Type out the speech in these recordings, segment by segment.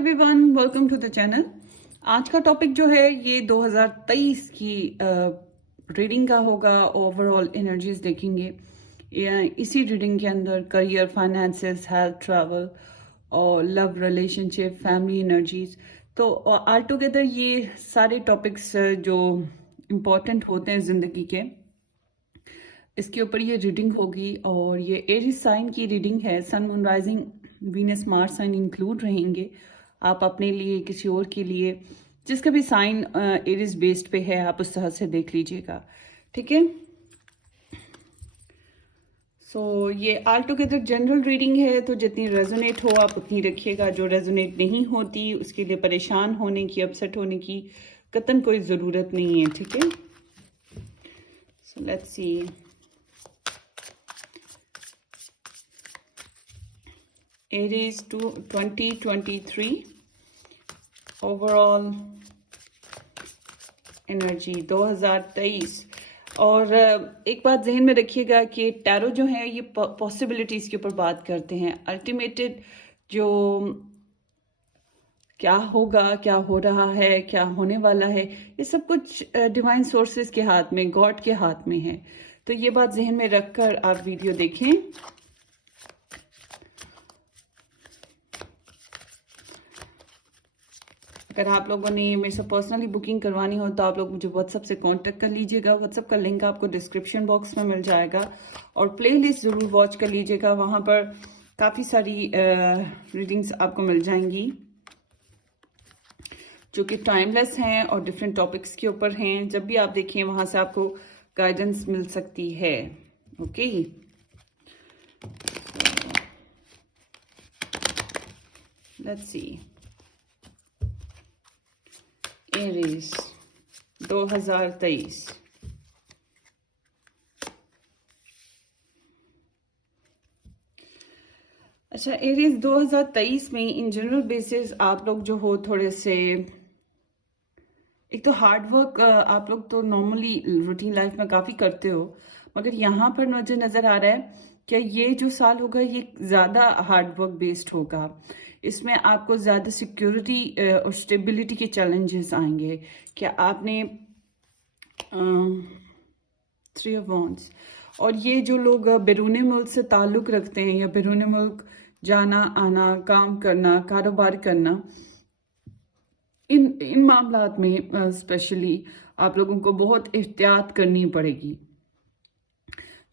Everyone, welcome to the channel. आज का topic जो है ये 2023 की रीडिंग का होगा। ओवरऑल एनर्जीज देखेंगे। इसी रीडिंग के अंदर करियर, फाइनेंसेस, हेल्थ, ट्रैवल और लव, रिलेशनशिप, फैमिली एनर्जीज। तो ऑल टुगेदर ये सारे टॉपिक्स जो इम्पोर्टेंट होते हैं ज़िंदगी के, इसके ऊपर ये रीडिंग होगी। और ये एरीज साइन की रीडिंग है। Sun, moon, rising, Venus, Mars sign include रहेंगे। आप अपने लिए, किसी और के लिए, जिसका भी साइन एरीज बेस्ड पे है, आप उस तरह से देख लीजिएगा। ठीक है। सो ये ऑल टुगेदर जनरल रीडिंग है, तो जितनी रेजोनेट हो आप उतनी रखिएगा। जो रेजोनेट नहीं होती उसके लिए परेशान होने की, अपसेट होने की कतन कोई ज़रूरत नहीं है। ठीक है। So let's see. Aries to 2023 overall energy 2023। और एक बात जहन में रखिएगा कि टैरो जो है ये पॉसिबिलिटीज के ऊपर बात करते हैं। अल्टीमेटेड जो क्या होगा, क्या हो रहा है, क्या होने वाला है, ये सब कुछ डिवाइन सोर्सेज के हाथ में, गॉड के हाथ में है। तो ये बात जहन में रखकर आप वीडियो देखें। अगर आप लोगों ने मेरे से पर्सनली बुकिंग करवानी हो तो आप लोग मुझे व्हाट्सएप से कांटेक्ट कर लीजिएगा। व्हाट्सएप का लिंक आपको डिस्क्रिप्शन बॉक्स में मिल जाएगा। और प्लेलिस्ट ज़रूर वॉच कर लीजिएगा, वहाँ पर काफ़ी सारी रीडिंग्स आपको मिल जाएंगी जो कि टाइमलेस हैं और डिफरेंट टॉपिक्स के ऊपर हैं। जब भी आप देखें वहाँ से आपको गाइडेंस मिल सकती है। ओके। Let's see. एरीज 2023। अच्छा, एरीज 2023 में इन जनरल बेसिस आप लोग जो हो थोड़े से, एक तो हार्ड वर्क आप लोग तो नॉर्मली रूटीन लाइफ में काफ़ी करते हो, मगर यहाँ पर मुझे नज़र आ रहा है कि ये जो साल होगा ये ज़्यादा हार्ड वर्क बेस्ड होगा। इसमें आपको ज़्यादा सिक्योरिटी और स्टेबिलिटी के चैलेंजेस आएंगे कि आपने 3 ऑफ वॉन्ड्स। और ये जो लोग बैरून मुल्क से ताल्लुक़ रखते हैं या बैरून मुल्क जाना आना, काम करना, कारोबार करना, इन मामलात में स्पेशली आप लोगों को बहुत एहतियात करनी पड़ेगी।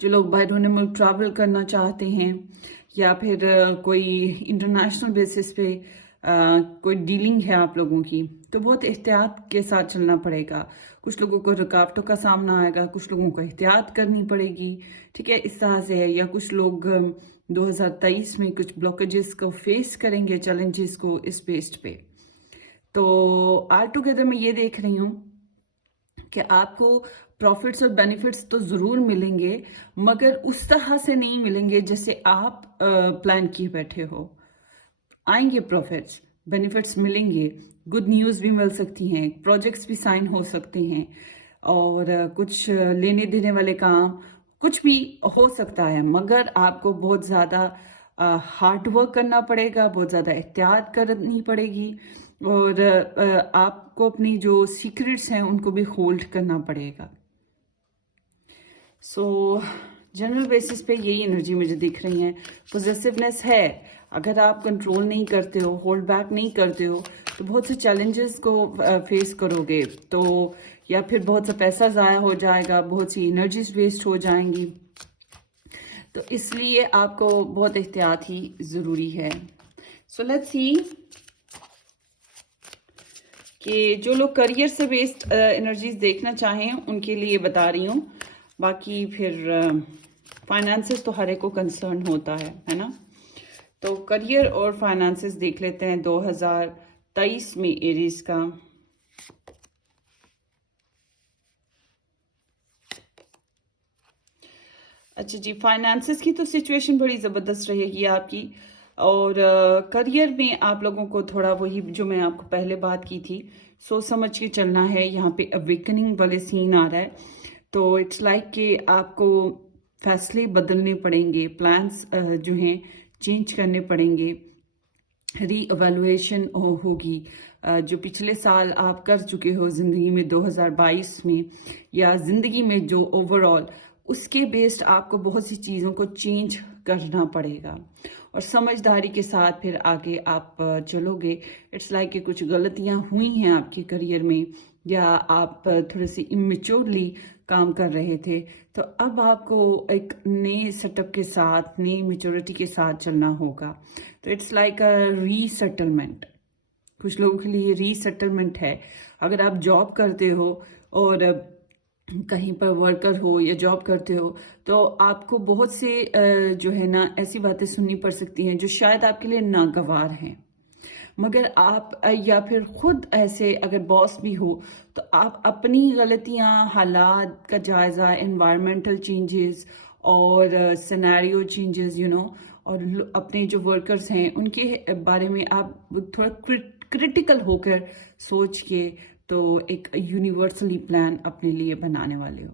जो लोग बैरून मुल्क ट्रैवल करना चाहते हैं या फिर कोई इंटरनेशनल बेसिस पे कोई डीलिंग है आप लोगों की, तो बहुत एहतियात के साथ चलना पड़ेगा। कुछ लोगों को रुकावटों का सामना आएगा, कुछ लोगों को एहतियात करनी पड़ेगी। ठीक है, इस तरह से है। या कुछ लोग 2023 में कुछ ब्लॉकेजेस को फेस करेंगे, चैलेंजेस को इस बेस्ड पे। तो ऑल टुगेदर मैं ये देख रही हूँ कि आपको प्रॉफिट्स और बेनिफिट्स तो ज़रूर मिलेंगे, मगर उस तरह से नहीं मिलेंगे जैसे आप प्लान किए बैठे हो। आएंगे प्रॉफिट्स, बेनिफिट्स मिलेंगे, गुड न्यूज़ भी मिल सकती हैं, प्रोजेक्ट्स भी साइन हो सकते हैं, और कुछ लेने देने वाले काम, कुछ भी हो सकता है। मगर आपको बहुत ज़्यादा हार्ड वर्क करना पड़ेगा, बहुत ज़्यादा एहतियात करनी पड़ेगी, और आपको अपनी जो सीक्रेट्स हैं उनको भी होल्ड करना पड़ेगा। सो जनरल बेसिस पे यही एनर्जी मुझे दिख रही है। पॉजिटिवनेस है। अगर आप कंट्रोल नहीं करते हो, होल्ड बैक नहीं करते हो, तो बहुत से चैलेंजेस को फेस करोगे। तो या फिर बहुत सा पैसा ज़ाया हो जाएगा, बहुत सी एनर्जीज वेस्ट हो जाएंगी। तो इसलिए आपको बहुत एहतियात ही ज़रूरी है। सो लेट्स सी कि जो लोग करियर से बेस्ड एनर्जीज देखना चाहें उनके लिए बता रही हूँ। बाकी फिर फाइनेंसेस तो हर एक को कंसर्न होता है ना। तो करियर और फाइनेंसेस देख लेते हैं 2023 में एरीज का। अच्छा जी, फाइनेंसेस की तो सिचुएशन बड़ी ज़बरदस्त रहेगी आपकी। और करियर में आप लोगों को थोड़ा वही जो मैं आपको पहले बात की थी, सोच समझ के चलना है। यहाँ पे अवेकनिंग वाले सीन आ रहा है। तो इट्स लाइक कि आपको फैसले बदलने पड़ेंगे, प्लान्स जो हैं चेंज करने पड़ेंगे। री एवेलुएशन होगी। जो पिछले साल आप कर चुके हो ज़िंदगी में 2022 में, या ज़िंदगी में जो ओवरऑल, उसके बेस्ड आपको बहुत सी चीज़ों को चेंज करना पड़ेगा और समझदारी के साथ फिर आगे आप चलोगे। इट्स लाइक कि कुछ गलतियां हुई हैं आपके करियर में, या आप थोड़े से इमेच्योरली काम कर रहे थे, तो अब आपको एक नए सेटअप के साथ, नई मेच्योरिटी के साथ चलना होगा। तो इट्स लाइक अ रीसेटलमेंट। कुछ लोगों के लिए रीसेटलमेंट है। अगर आप जॉब करते हो और कहीं पर वर्कर हो या जॉब करते हो, तो आपको बहुत से जो है ना ऐसी बातें सुननी पड़ सकती हैं जो शायद आपके लिए नागवार हैं। मगर आप या फिर खुद ऐसे अगर बॉस भी हो, तो आप अपनी गलतियां, हालात का जायजा, एनवायरमेंटल चेंजेस और सिनेरियो चेंजेस, और अपने जो वर्कर्स हैं उनके बारे में आप थोड़ा क्रिटिकल होकर सोच के तो एक यूनिवर्सली प्लान अपने लिए बनाने वाले हो।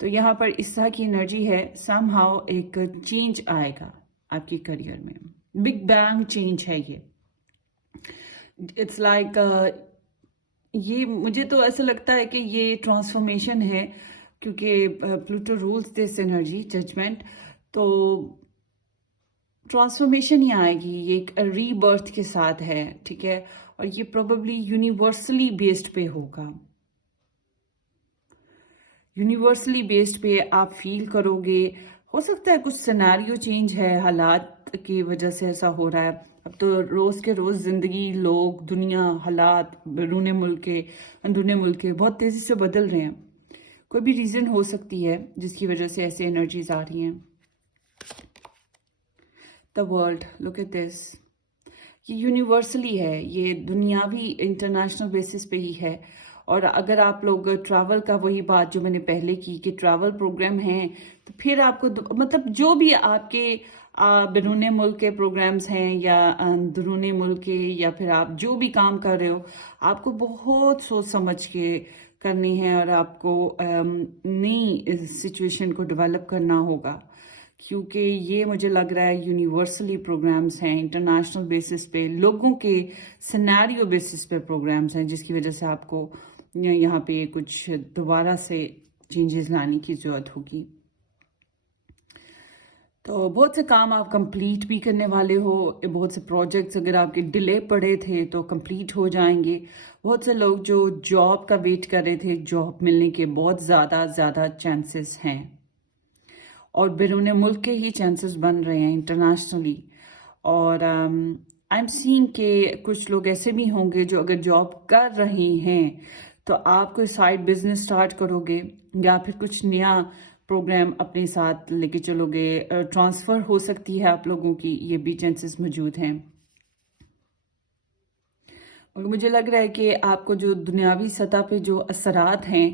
तो यहाँ पर इस तरह की एनर्जी है, समहाउ एक चेंज आएगा आपके करियर में, बिग बैंग चेंज है ये। इट्स लाइक ये मुझे तो ऐसा लगता है कि ये ट्रांसफॉर्मेशन है, क्योंकि Pluto rules this energy judgement. तो ट्रांसफॉर्मेशन ही आएगी, ये एक रीबर्थ के साथ है, ठीक है। और ये प्रोबेबली यूनिवर्सली बेस्ड पे होगा। यूनिवर्सली बेस्ड पे आप फील करोगे। हो सकता है कुछ सिनेरियो चेंज है, हालात की वजह से ऐसा हो रहा है। अब तो रोज के रोज जिंदगी, लोग, दुनिया, हालात बैरून मुल्क के, अंदरूनी मुल्क के बहुत तेजी से बदल रहे हैं। कोई भी रीजन हो सकती है जिसकी वजह से ऐसे एनर्जीज आ रही हैं। The world, look at this, ये यूनिवर्सली है, ये दुनियावी इंटरनेशनल बेसिस पे ही है। और अगर आप लोग ट्रैवल का, वही बात जो मैंने पहले की कि ट्रैवल प्रोग्राम हैं, तो फिर आपको मतलब जो भी आपके बैरून मुल्क के प्रोग्राम्स हैं या अंदरूनी मुल्क के, या फिर आप जो भी काम कर रहे हो, आपको बहुत सोच समझ के करनी है और आपको नई सिचुएशन को डेवलप करना होगा। क्योंकि ये मुझे लग रहा है यूनिवर्सली प्रोग्राम्स हैं, इंटरनेशनल बेसिस पे, लोगों के सिनेरियो बेसिस पे प्रोग्राम्स हैं, जिसकी वजह से आपको यहाँ पे कुछ दोबारा से चेंजेस लाने की जरूरत होगी। तो बहुत से काम आप कंप्लीट भी करने वाले हो। बहुत से प्रोजेक्ट्स अगर आपके डिले पड़े थे तो कंप्लीट हो जाएंगे। बहुत से लोग जो जॉब का वेट कर रहे थे, जॉब मिलने के बहुत ज़्यादा चांसेस हैं, और बैरून मुल्क के ही चांसेस बन रहे हैं इंटरनेशनली। और आई एम सीइंग के कुछ लोग ऐसे भी होंगे जो अगर जॉब कर रहे हैं तो आप कोई साइड बिजनेस स्टार्ट करोगे, या फिर कुछ नया प्रोग्राम अपने साथ लेके चलोगे। ट्रांसफर हो सकती है आप लोगों की, ये भी चांसेस मौजूद हैं। और मुझे लग रहा है कि आपको जो दुनियावी सतह पे जो असरात हैं,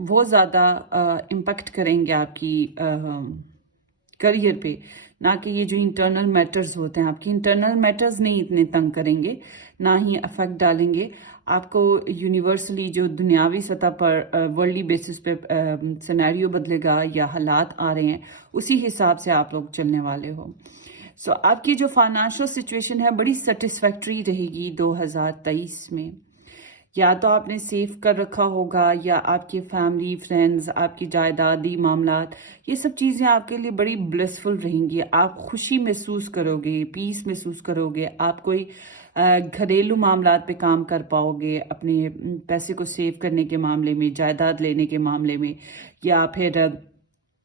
वो ज़्यादा इम्पैक्ट करेंगे आपकी करियर पे, ना कि ये जो इंटरनल मैटर्स होते हैं। आपकी इंटरनल मैटर्स नहीं इतने तंग करेंगे, ना ही अफेक्ट डालेंगे आपको। यूनिवर्सली जो दुनियावी सतह पर वर्ल्डली बेसिस पे सिनेरियो बदलेगा या हालात आ रहे हैं, उसी हिसाब से आप लोग चलने वाले हो। सो आपकी जो फाइनेंशियल सिचुएशन है बड़ी सेटिस्फैक्ट्री रहेगी 2023 में। या तो आपने सेव कर रखा होगा, या आपके फैमिली, फ्रेंड्स, आपकी जायदादी मामलात, ये सब चीज़ें आपके लिए बड़ी ब्लिसफुल रहेंगी। आप खुशी महसूस करोगे, पीस महसूस करोगे। आप कोई घरेलू मामलात पे काम कर पाओगे, अपने पैसे को सेव करने के मामले में, जायदाद लेने के मामले में, या फिर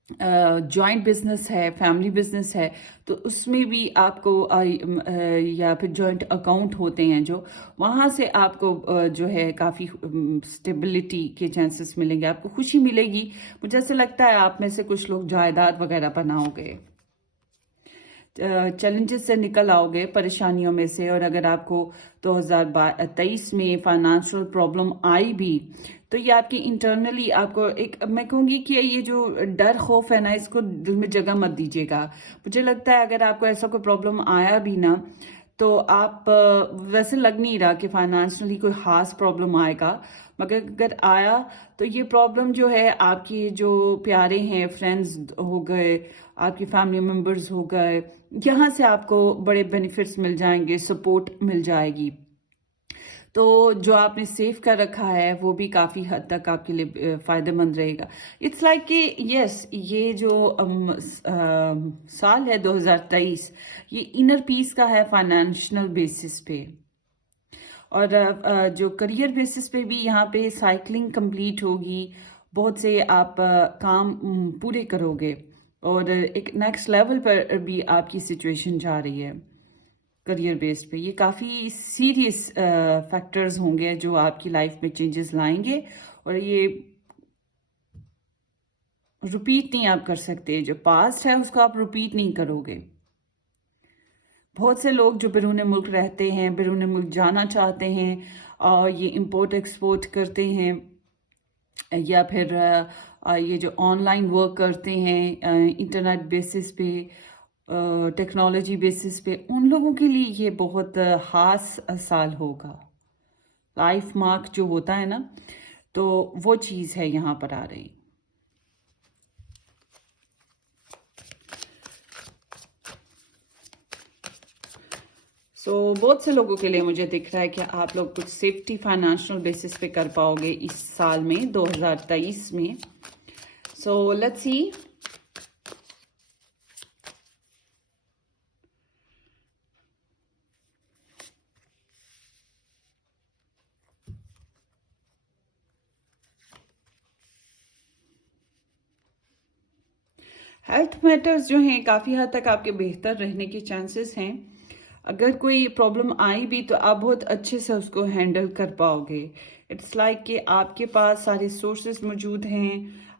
जॉइंट बिजनेस है, फैमिली बिजनेस है, तो उसमें भी आपको या फिर जॉइंट अकाउंट होते हैं जो, वहाँ से आपको जो है काफ़ी स्टेबिलिटी के चांसेस मिलेंगे, आपको खुशी मिलेगी। मुझे ऐसा लगता है आप में से कुछ लोग जायदाद वगैरह बनाओगे, चैलेंजेस से निकल आओगे, परेशानियों में से। और अगर आपको 2023 में फाइनेंशियल प्रॉब्लम आई भी, तो ये आपकी इंटरनली आपको एक, मैं कहूँगी कि ये जो डर खौफ है ना, इसको दिल में जगह मत दीजिएगा। मुझे लगता है अगर आपको ऐसा कोई प्रॉब्लम आया भी ना, तो आप वैसे लग नहीं रहा कि फाइनेंशियली कोई खास प्रॉब्लम आएगा, मगर अगर आया तो ये प्रॉब्लम जो है आपके जो प्यारे हैं, फ्रेंड्स हो गए, आपकी फैमिली मेम्बर्स हो गए, यहाँ से आपको बड़े बेनिफिट्स मिल जाएंगे, सपोर्ट मिल जाएगी। तो जो आपने सेव कर रखा है वो भी काफ़ी हद तक आपके लिए फ़ायदेमंद रहेगा। इट्स लाइक कि यस, ये जो साल है 2023, ये इनर पीस का है फाइनेंशियल बेसिस पे। और जो करियर बेसिस पे भी यहाँ पे साइकिलिंग कंप्लीट होगी, बहुत से आप काम पूरे करोगे, और एक नेक्स्ट लेवल पर भी आपकी सिचुएशन जा रही है करियर बेस्ड पे। ये काफ़ी सीरियस फैक्टर्स होंगे जो आपकी लाइफ में चेंजेस लाएंगे, और ये रिपीट नहीं आप कर सकते। जो पास्ट है उसको आप रिपीट नहीं करोगे। बहुत से लोग जो बैरून मुल्क रहते हैं, बैरून मुल्क जाना चाहते हैं, और ये इंपोर्ट एक्सपोर्ट करते हैं, या फिर ये जो ऑनलाइन वर्क करते हैं इंटरनेट बेसिस पे, टेक्नोलॉजी बेसिस पे, उन लोगों के लिए ये बहुत खास साल होगा। लाइफ मार्क जो होता है ना, तो वो चीज़ है यहाँ पर आ रही। बहुत से लोगों के लिए मुझे दिख रहा है कि आप लोग कुछ सेफ्टी फाइनेंशियल बेसिस पे कर पाओगे इस साल में, 2023 में। Let's see. हेल्थ मैटर्स जो हैं काफ़ी हद तक आपके बेहतर रहने के चांसेस हैं। अगर कोई प्रॉब्लम आई भी तो आप बहुत अच्छे से उसको हैंडल कर पाओगे। इट्स लाइक कि आपके पास सारे सोर्सेस मौजूद हैं।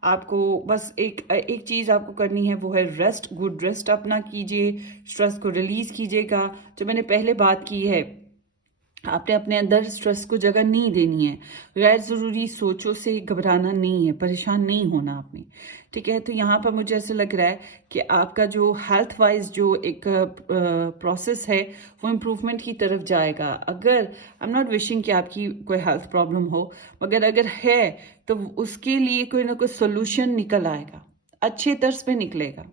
आपको बस एक चीज़ आपको करनी है, वो है रेस्ट। गुड रेस्ट अपना कीजिए, स्ट्रेस को रिलीज कीजिएगा। जो मैंने पहले बात की है, आपने अपने अंदर स्ट्रेस को जगह नहीं देनी है। गैर ज़रूरी सोचों से घबराना नहीं है, परेशान नहीं होना आपने। ठीक है, तो यहाँ पर मुझे ऐसा लग रहा है कि आपका जो हेल्थ वाइज जो एक प्रोसेस है वो इम्प्रूवमेंट की तरफ जाएगा। अगर आई एम नॉट विशिंग कि आपकी कोई हेल्थ प्रॉब्लम हो, मगर अगर है तो उसके लिए कोई ना कोई सोल्यूशन निकल आएगा, अच्छे तर्ज पे निकलेगा।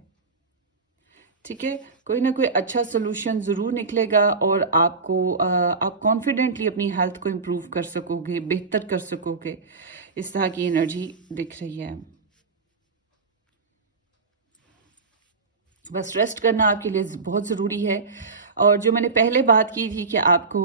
ठीक है, कोई ना कोई अच्छा सोल्यूशन ज़रूर निकलेगा, और आपको आप कॉन्फिडेंटली अपनी हेल्थ को इम्प्रूव कर सकोगे, बेहतर कर सकोगे। इस तरह की एनर्जी दिख रही है। बस रेस्ट करना आपके लिए बहुत ज़रूरी है। और जो मैंने पहले बात की थी कि आपको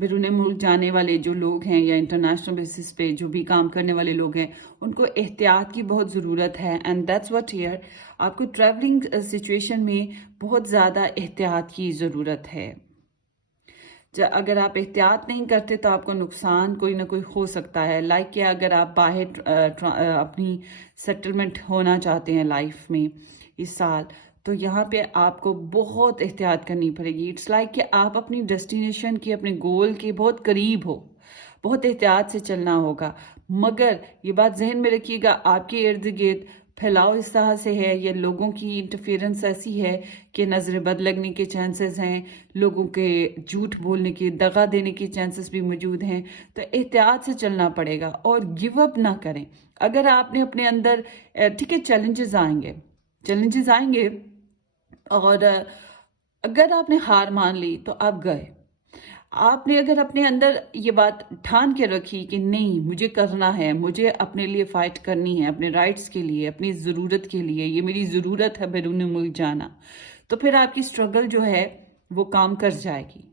बैरून मुल्क जाने वाले जो लोग हैं, या इंटरनेशनल बेसिस पे जो भी काम करने वाले लोग हैं, उनको एहतियात की बहुत ज़रूरत है। एंड दैट्स व्हाट हियर, आपको ट्रैवलिंग सिचुएशन में बहुत ज़्यादा एहतियात की ज़रूरत है। अगर आप एहतियात नहीं करते तो आपको नुकसान कोई ना कोई हो सकता है। लाइक कि अगर आप बाहर अपनी सेटलमेंट होना चाहते हैं लाइफ में इस साल, तो यहाँ पे आपको बहुत एहतियात करनी पड़ेगी। इट्स लाइक कि आप अपनी डेस्टिनेशन के, अपने गोल के बहुत करीब हो, बहुत एहतियात से चलना होगा। मगर ये बात जहन में रखिएगा, आपके इर्द गिर्द फैलाव इस तरह से है, या लोगों की इंटरफेरेंस ऐसी है कि नज़र बद लगने के चांसेस हैं, लोगों के झूठ बोलने के, दगा देने के चांसेस भी मौजूद हैं। तो एहतियात से चलना पड़ेगा, और गिव अप ना करें। अगर आपने अपने अंदर, ठीक है, चैलेंजेस आएंगे, और अगर आपने हार मान ली तो आप गए। आपने अगर अपने अंदर ये बात ठान के रखी कि नहीं, मुझे करना है, मुझे अपने लिए फाइट करनी है, अपने राइट्स के लिए, अपनी ज़रूरत के लिए, ये मेरी ज़रूरत है बैरून मुल्क जाना, तो फिर आपकी स्ट्रगल जो है वो काम कर जाएगी।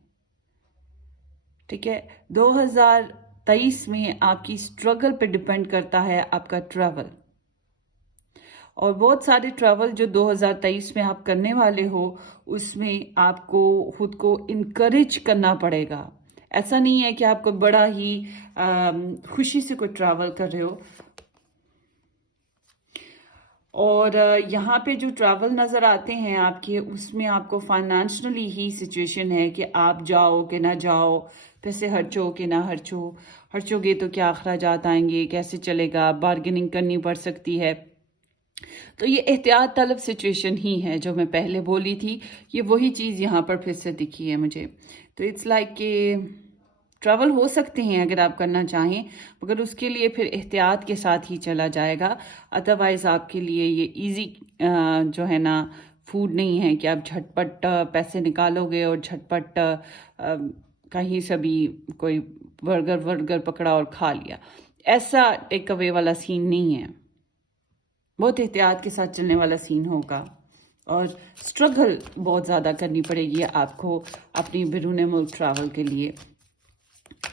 ठीक है, 2023 में आपकी स्ट्रगल पे डिपेंड करता है आपका ट्रैवल। और बहुत सारे ट्रैवल जो 2023 में आप करने वाले हो, उसमें आपको खुद को इनकरेज करना पड़ेगा। ऐसा नहीं है कि आपको बड़ा ही खुशी से कोई ट्रैवल कर रहे हो। और यहाँ पे जो ट्रैवल नज़र आते हैं आपके, उसमें आपको फाइनेंशियली ही सिचुएशन है कि आप जाओ कि ना जाओ, पैसे खर्चो कि ना खर्चोगे तो क्या अखराजात आएंगे, कैसे चलेगा, बार्गेनिंग करनी पड़ सकती है। तो ये एहतियात तलब सिचुएशन ही है जो मैं पहले बोली थी, ये वही चीज़ यहाँ पर फिर से दिखी है मुझे। तो इट्स लाइक कि ट्रैवल हो सकते हैं अगर आप करना चाहें, मगर उसके लिए फिर एहतियात के साथ ही चला जाएगा। अदरवाइज़ आपके लिए ये इजी जो है ना फूड नहीं है कि आप झटपट पैसे निकालोगे और झटपट कहीं से भी कोई बर्गर वर्गर पकड़ा और खा लिया। ऐसा टेक अवे वाला सीन नहीं है, बहुत एहतियात के साथ चलने वाला सीन होगा और स्ट्रगल बहुत ज़्यादा करनी पड़ेगी आपको अपनी बैरून मुल्क ट्रैवल के लिए।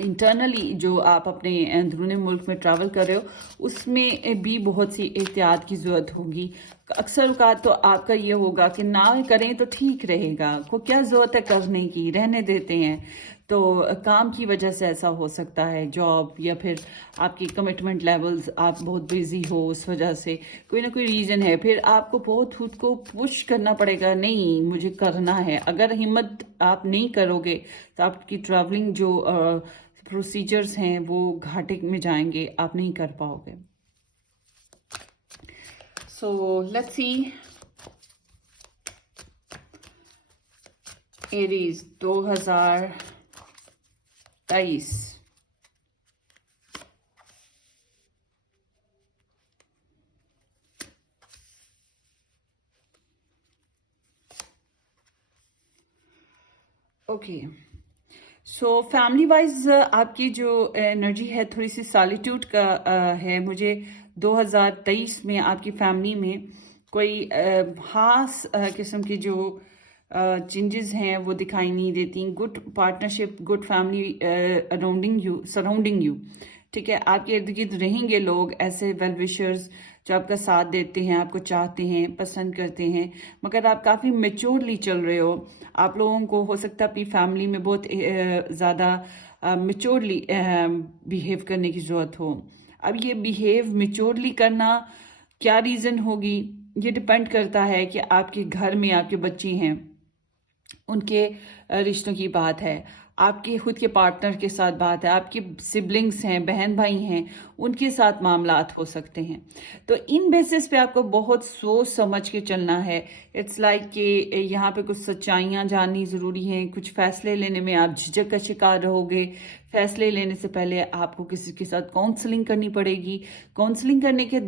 इंटरनली जो आप अपने अंदरूनी मुल्क में ट्रैवल कर रहे हो उसमें भी बहुत सी एहतियात की ज़रूरत होगी। अक्सर औक़ात तो आपका ये होगा कि ना करें तो ठीक रहेगा, को क्या ज़रूरत है करने की, रहने देते हैं। तो काम की वजह से ऐसा हो सकता है, जॉब या फिर आपकी कमिटमेंट लेवल्स, आप बहुत बिजी हो उस वजह से कोई ना कोई रीज़न है, फिर आपको बहुत खुद को पुश करना पड़ेगा, नहीं मुझे करना है। अगर हिम्मत आप नहीं करोगे तो आपकी ट्रैवलिंग जो प्रोसीजर्स हैं वो घाटे में जाएंगे, आप नहीं कर पाओगे। So let's see Aries 2023। Okay, so family wise आपकी जो एनर्जी है थोड़ी सी सॉलिट्यूड का है। मुझे 2023 में आपकी फैमिली में कोई खास किस्म की जो चेंजेस हैं वो दिखाई नहीं देती। Good partnership, good family surrounding you, ठीक है। आपके इर्द गिर्द रहेंगे लोग ऐसे वेल विशर्स जो आपका साथ देते हैं, आपको चाहते हैं, पसंद करते हैं, मगर आप काफ़ी मेच्योरली चल रहे हो। आप लोगों को हो सकता है अपनी फैमिली में बहुत ज़्यादा मेच्योरली बिहेव करने की ज़रूरत हो। अब ये बिहेव मेच्योरली करना क्या रीज़न होगी, ये डिपेंड करता है कि आपके घर में आपके बच्चे हैं, उनके रिश्तों की बात है, आपके खुद के पार्टनर के साथ बात है, आपके सिबलिंग्स हैं, बहन भाई हैं, उनके साथ मामलात हो सकते हैं। तो इन बेसिस पे आपको बहुत सोच समझ के चलना है। इट्स लाइक कि यहाँ पे कुछ सच्चाइयाँ जाननी ज़रूरी हैं, कुछ फ़ैसले लेने में आप झिझक का शिकार रहोगे। फ़ैसले लेने से पहले आपको किसी के साथ काउंसलिंग करनी पड़ेगी। काउंसलिंग करने के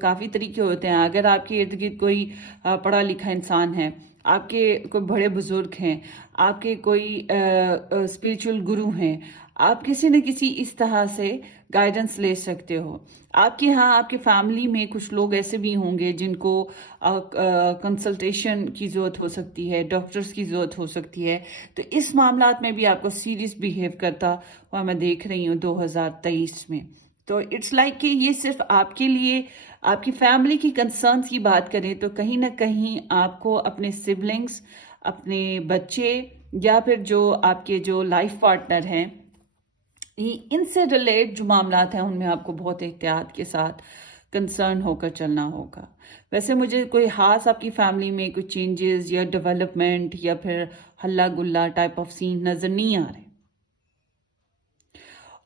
काफ़ी तरीके होते हैं। अगर आपके इर्द गिर्द कोई पढ़ा लिखा इंसान है, आपके कोई बड़े बुजुर्ग हैं, आपके कोई स्पिरिचुअल गुरु हैं, आप किसी न किसी इस तरह से गाइडेंस ले सकते हो। आपके यहाँ आपके फैमिली में कुछ लोग ऐसे भी होंगे जिनको कंसल्टेशन की ज़रूरत हो सकती है, डॉक्टर्स की ज़रूरत हो सकती है। तो इस मामलात में भी आपको सीरियस बिहेव करता हुआ मैं देख रही हूँ 2023 में। तो इट्स लाइक कि ये सिर्फ आपके लिए, आपकी फैमिली की कंसर्न्स की बात करें तो कहीं ना कहीं आपको अपने सिबलिंग्स, अपने बच्चे या फिर जो आपके जो लाइफ पार्टनर हैं, इनसे रिलेट जो मामलात हैं उनमें आपको बहुत एहतियात के साथ कंसर्न होकर चलना होगा। वैसे मुझे कोई खास आपकी फैमिली में कोई चेंजेस या डेवलपमेंट या फिर हल्ला गुल्ला टाइप ऑफ सीन नज़र नहीं आ रहे।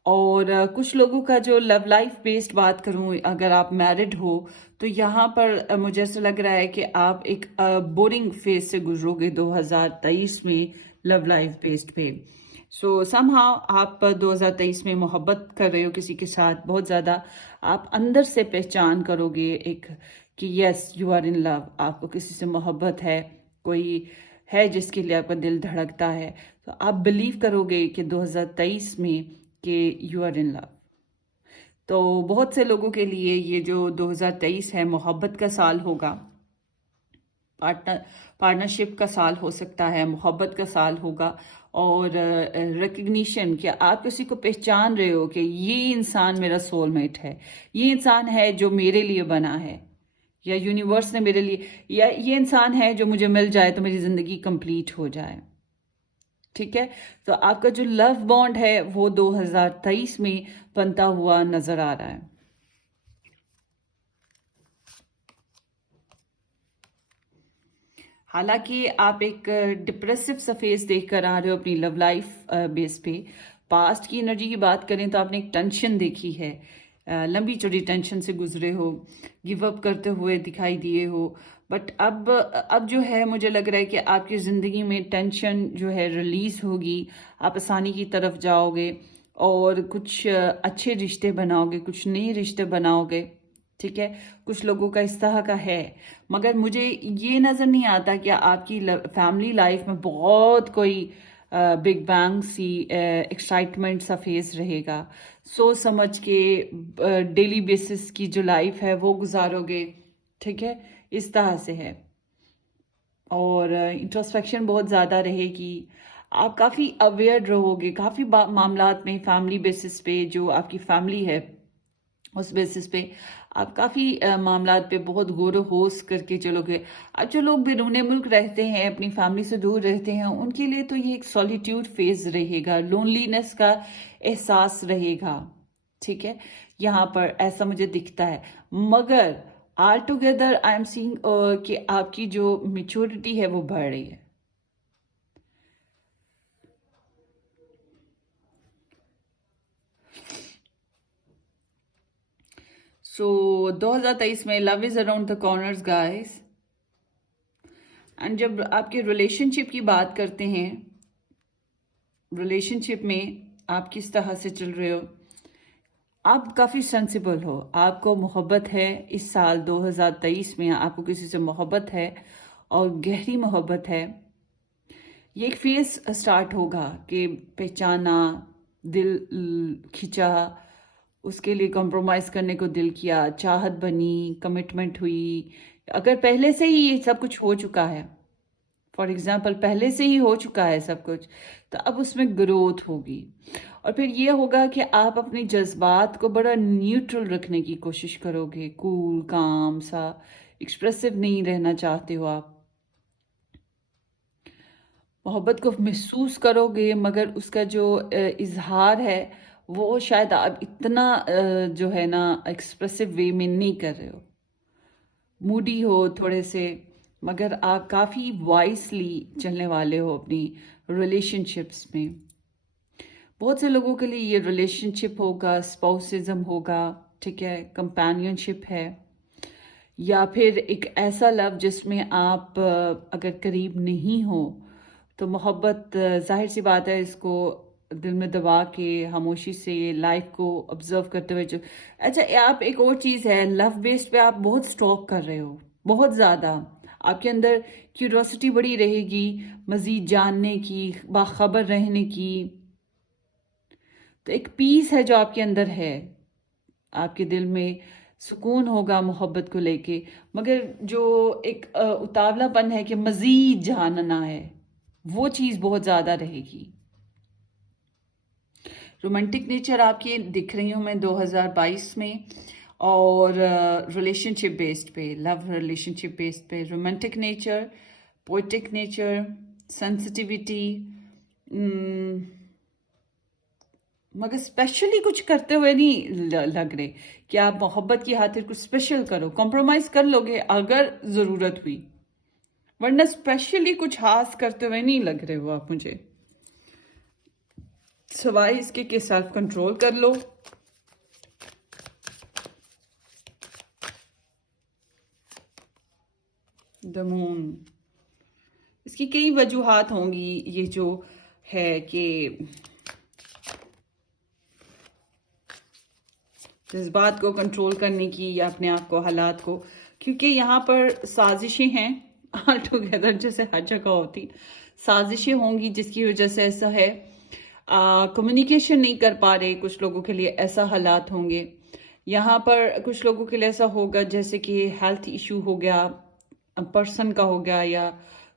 और कुछ लोगों का जो लव लाइफ बेस्ड बात करूं, अगर आप मैरिड हो तो यहाँ पर मुझे ऐसा लग रहा है कि आप एक बोरिंग फेज से गुजरोगे 2023 में लव लाइफ बेस्ड पे। सो समहाउ आप 2023 में मोहब्बत कर रहे हो किसी के साथ बहुत ज़्यादा, आप अंदर से पहचान करोगे एक कि yes you are in love, आपको किसी से मोहब्बत है, कोई है जिसके लिए आपका दिल धड़कता है। तो आप बिलीव करोगे कि 2023 में कि यू आर इन लव। तो बहुत से लोगों के लिए ये जो 2023 है मोहब्बत का साल होगा, पार्टनरशिप का साल हो सकता है, मोहब्बत का साल होगा। और रिकग्निशन कि आप किसी को पहचान रहे हो कि ये इंसान मेरा सोलमेट है, ये इंसान है जो मेरे लिए बना है, या यूनिवर्स ने मेरे लिए, या ये इंसान है जो मुझे मिल जाए तो मेरी ज़िंदगी कंप्लीट हो जाए। ठीक है, तो आपका जो लव बॉन्ड है वो 2023 में बनता हुआ नजर आ रहा है। हालांकि आप एक डिप्रेसिव सा फेज देख कर आ रहे हो अपनी लव लाइफ बेस पे। पास्ट की एनर्जी की बात करें तो आपने एक टेंशन देखी है, लंबी चौड़ी टेंशन से गुजरे हो, गिव अप करते हुए दिखाई दिए हो, बट अब जो है मुझे लग रहा है कि आपकी ज़िंदगी में टेंशन जो है रिलीज़ होगी, आप आसानी की तरफ जाओगे और कुछ अच्छे रिश्ते बनाओगे, कुछ नए रिश्ते बनाओगे। ठीक है, कुछ लोगों का इस तरह का है, मगर मुझे ये नज़र नहीं आता कि आपकी फैमिली लाइफ में बहुत कोई बिग बैंग सी एक्साइटमेंट सा फेस रहेगा। सोच समझ के डेली बेसिस की जो लाइफ है वो गुजारोगे। ठीक है, इस तरह से है। और इंट्रोस्पेक्शन बहुत ज़्यादा रहेगी, आप काफ़ी अवेयर रहोगे काफ़ी मामलात में, फैमिली बेसिस पे जो आपकी फैमिली है उस बेसिस पे आप काफ़ी मामलात पे बहुत गौर होश करके चलोगे। अब जो लोग बैरून मुल्क रहते हैं, अपनी फैमिली से दूर रहते हैं, उनके लिए तो ये एक सॉलिट्यूड फेज रहेगा, लोनलीनेस का एहसास रहेगा। ठीक है, यहाँ पर ऐसा मुझे दिखता है, मगर all together I am seeing कि आपकी जो मेच्योरिटी है वो बढ़ रही है। सो 2023 में love is around the corners guys. And जब आपके रिलेशनशिप की बात करते हैं, रिलेशनशिप में आप किस तरह से चल रहे हो, आप काफ़ी सेंसिबल हो, आपको मोहब्बत है। इस साल 2023 में आपको किसी से मोहब्बत है और गहरी मोहब्बत है। ये एक फेज स्टार्ट होगा कि पहचाना, दिल खिंचा, उसके लिए कॉम्प्रोमाइज़ करने को दिल किया, चाहत बनी, कमिटमेंट हुई। अगर पहले से ही ये सब कुछ हो चुका है, फॉर एग्जाम्पल पहले से ही हो चुका है सब कुछ, तो अब उसमें ग्रोथ होगी। और फिर ये होगा कि आप अपने जज्बात को बड़ा न्यूट्रल रखने की कोशिश करोगे, कूल काम सा, एक्सप्रेसिव नहीं रहना चाहते हो आप। मोहब्बत को महसूस करोगे, मगर उसका जो इजहार है वो शायद आप इतना जो है ना एक्सप्रेसिव वे में नहीं कर रहे हो, मूडी हो थोड़े से, मगर आप काफ़ी वाइसली चलने वाले हो अपनी रिलेशनशिप्स में। बहुत से लोगों के लिए ये रिलेशनशिप होगा, स्पाउसिज्म होगा, ठीक है, कंपेनियनशिप है, या फिर एक ऐसा लव जिसमें आप अगर करीब नहीं हो तो मोहब्बत, जाहिर सी बात है, इसको दिल में दबा के खामोशी से लाइफ को ऑब्जर्व करते हुए जो। अच्छा, आप एक और चीज़ है, लव बेस्ड पे आप बहुत स्टॉक कर रहे हो, बहुत ज़्यादा आपके अंदर क्यूरोसिटी बड़ी रहेगी मज़ीद जानने की, बाखबर रहने की। तो एक पीस है जो आपके अंदर है, आपके दिल में सुकून होगा मोहब्बत को लेके, मगर जो एक उतावलापन है कि मज़ीद जानना है, वो चीज़ बहुत ज़्यादा रहेगी। रोमांटिक नेचर आपकी दिख रही हूँ मैं 2022 में, और रिलेशनशिप बेस्ड पे, लव रिलेशनशिप बेस्ड पे romantic nature, poetic nature, sensitivity, मगर स्पेशली कुछ करते हुए नहीं लग रहे कि आप मोहब्बत की खातिर कुछ स्पेशल करो। कॉम्प्रोमाइज़ कर लोगे अगर ज़रूरत हुई, वरना स्पेशली कुछ खास करते हुए नहीं लग रहे हो आप मुझे। सवाई इसके कि सेल्फ कंट्रोल कर लो। द मून, इसकी कई वजूहात होंगी, ये जो है कि जज्बात को कंट्रोल करने की या अपने आप को, हालात को, क्योंकि यहाँ पर साजिशें हैं ऑल टुगेदर, जैसे हर जगह होती साजिशें होंगी जिसकी वजह से ऐसा है। कम्युनिकेशन नहीं कर पा रहे कुछ लोगों के लिए, ऐसा हालात होंगे यहाँ पर। कुछ लोगों के लिए ऐसा होगा जैसे कि हेल्थ इशू हो गया, पर्सन का हो गया, या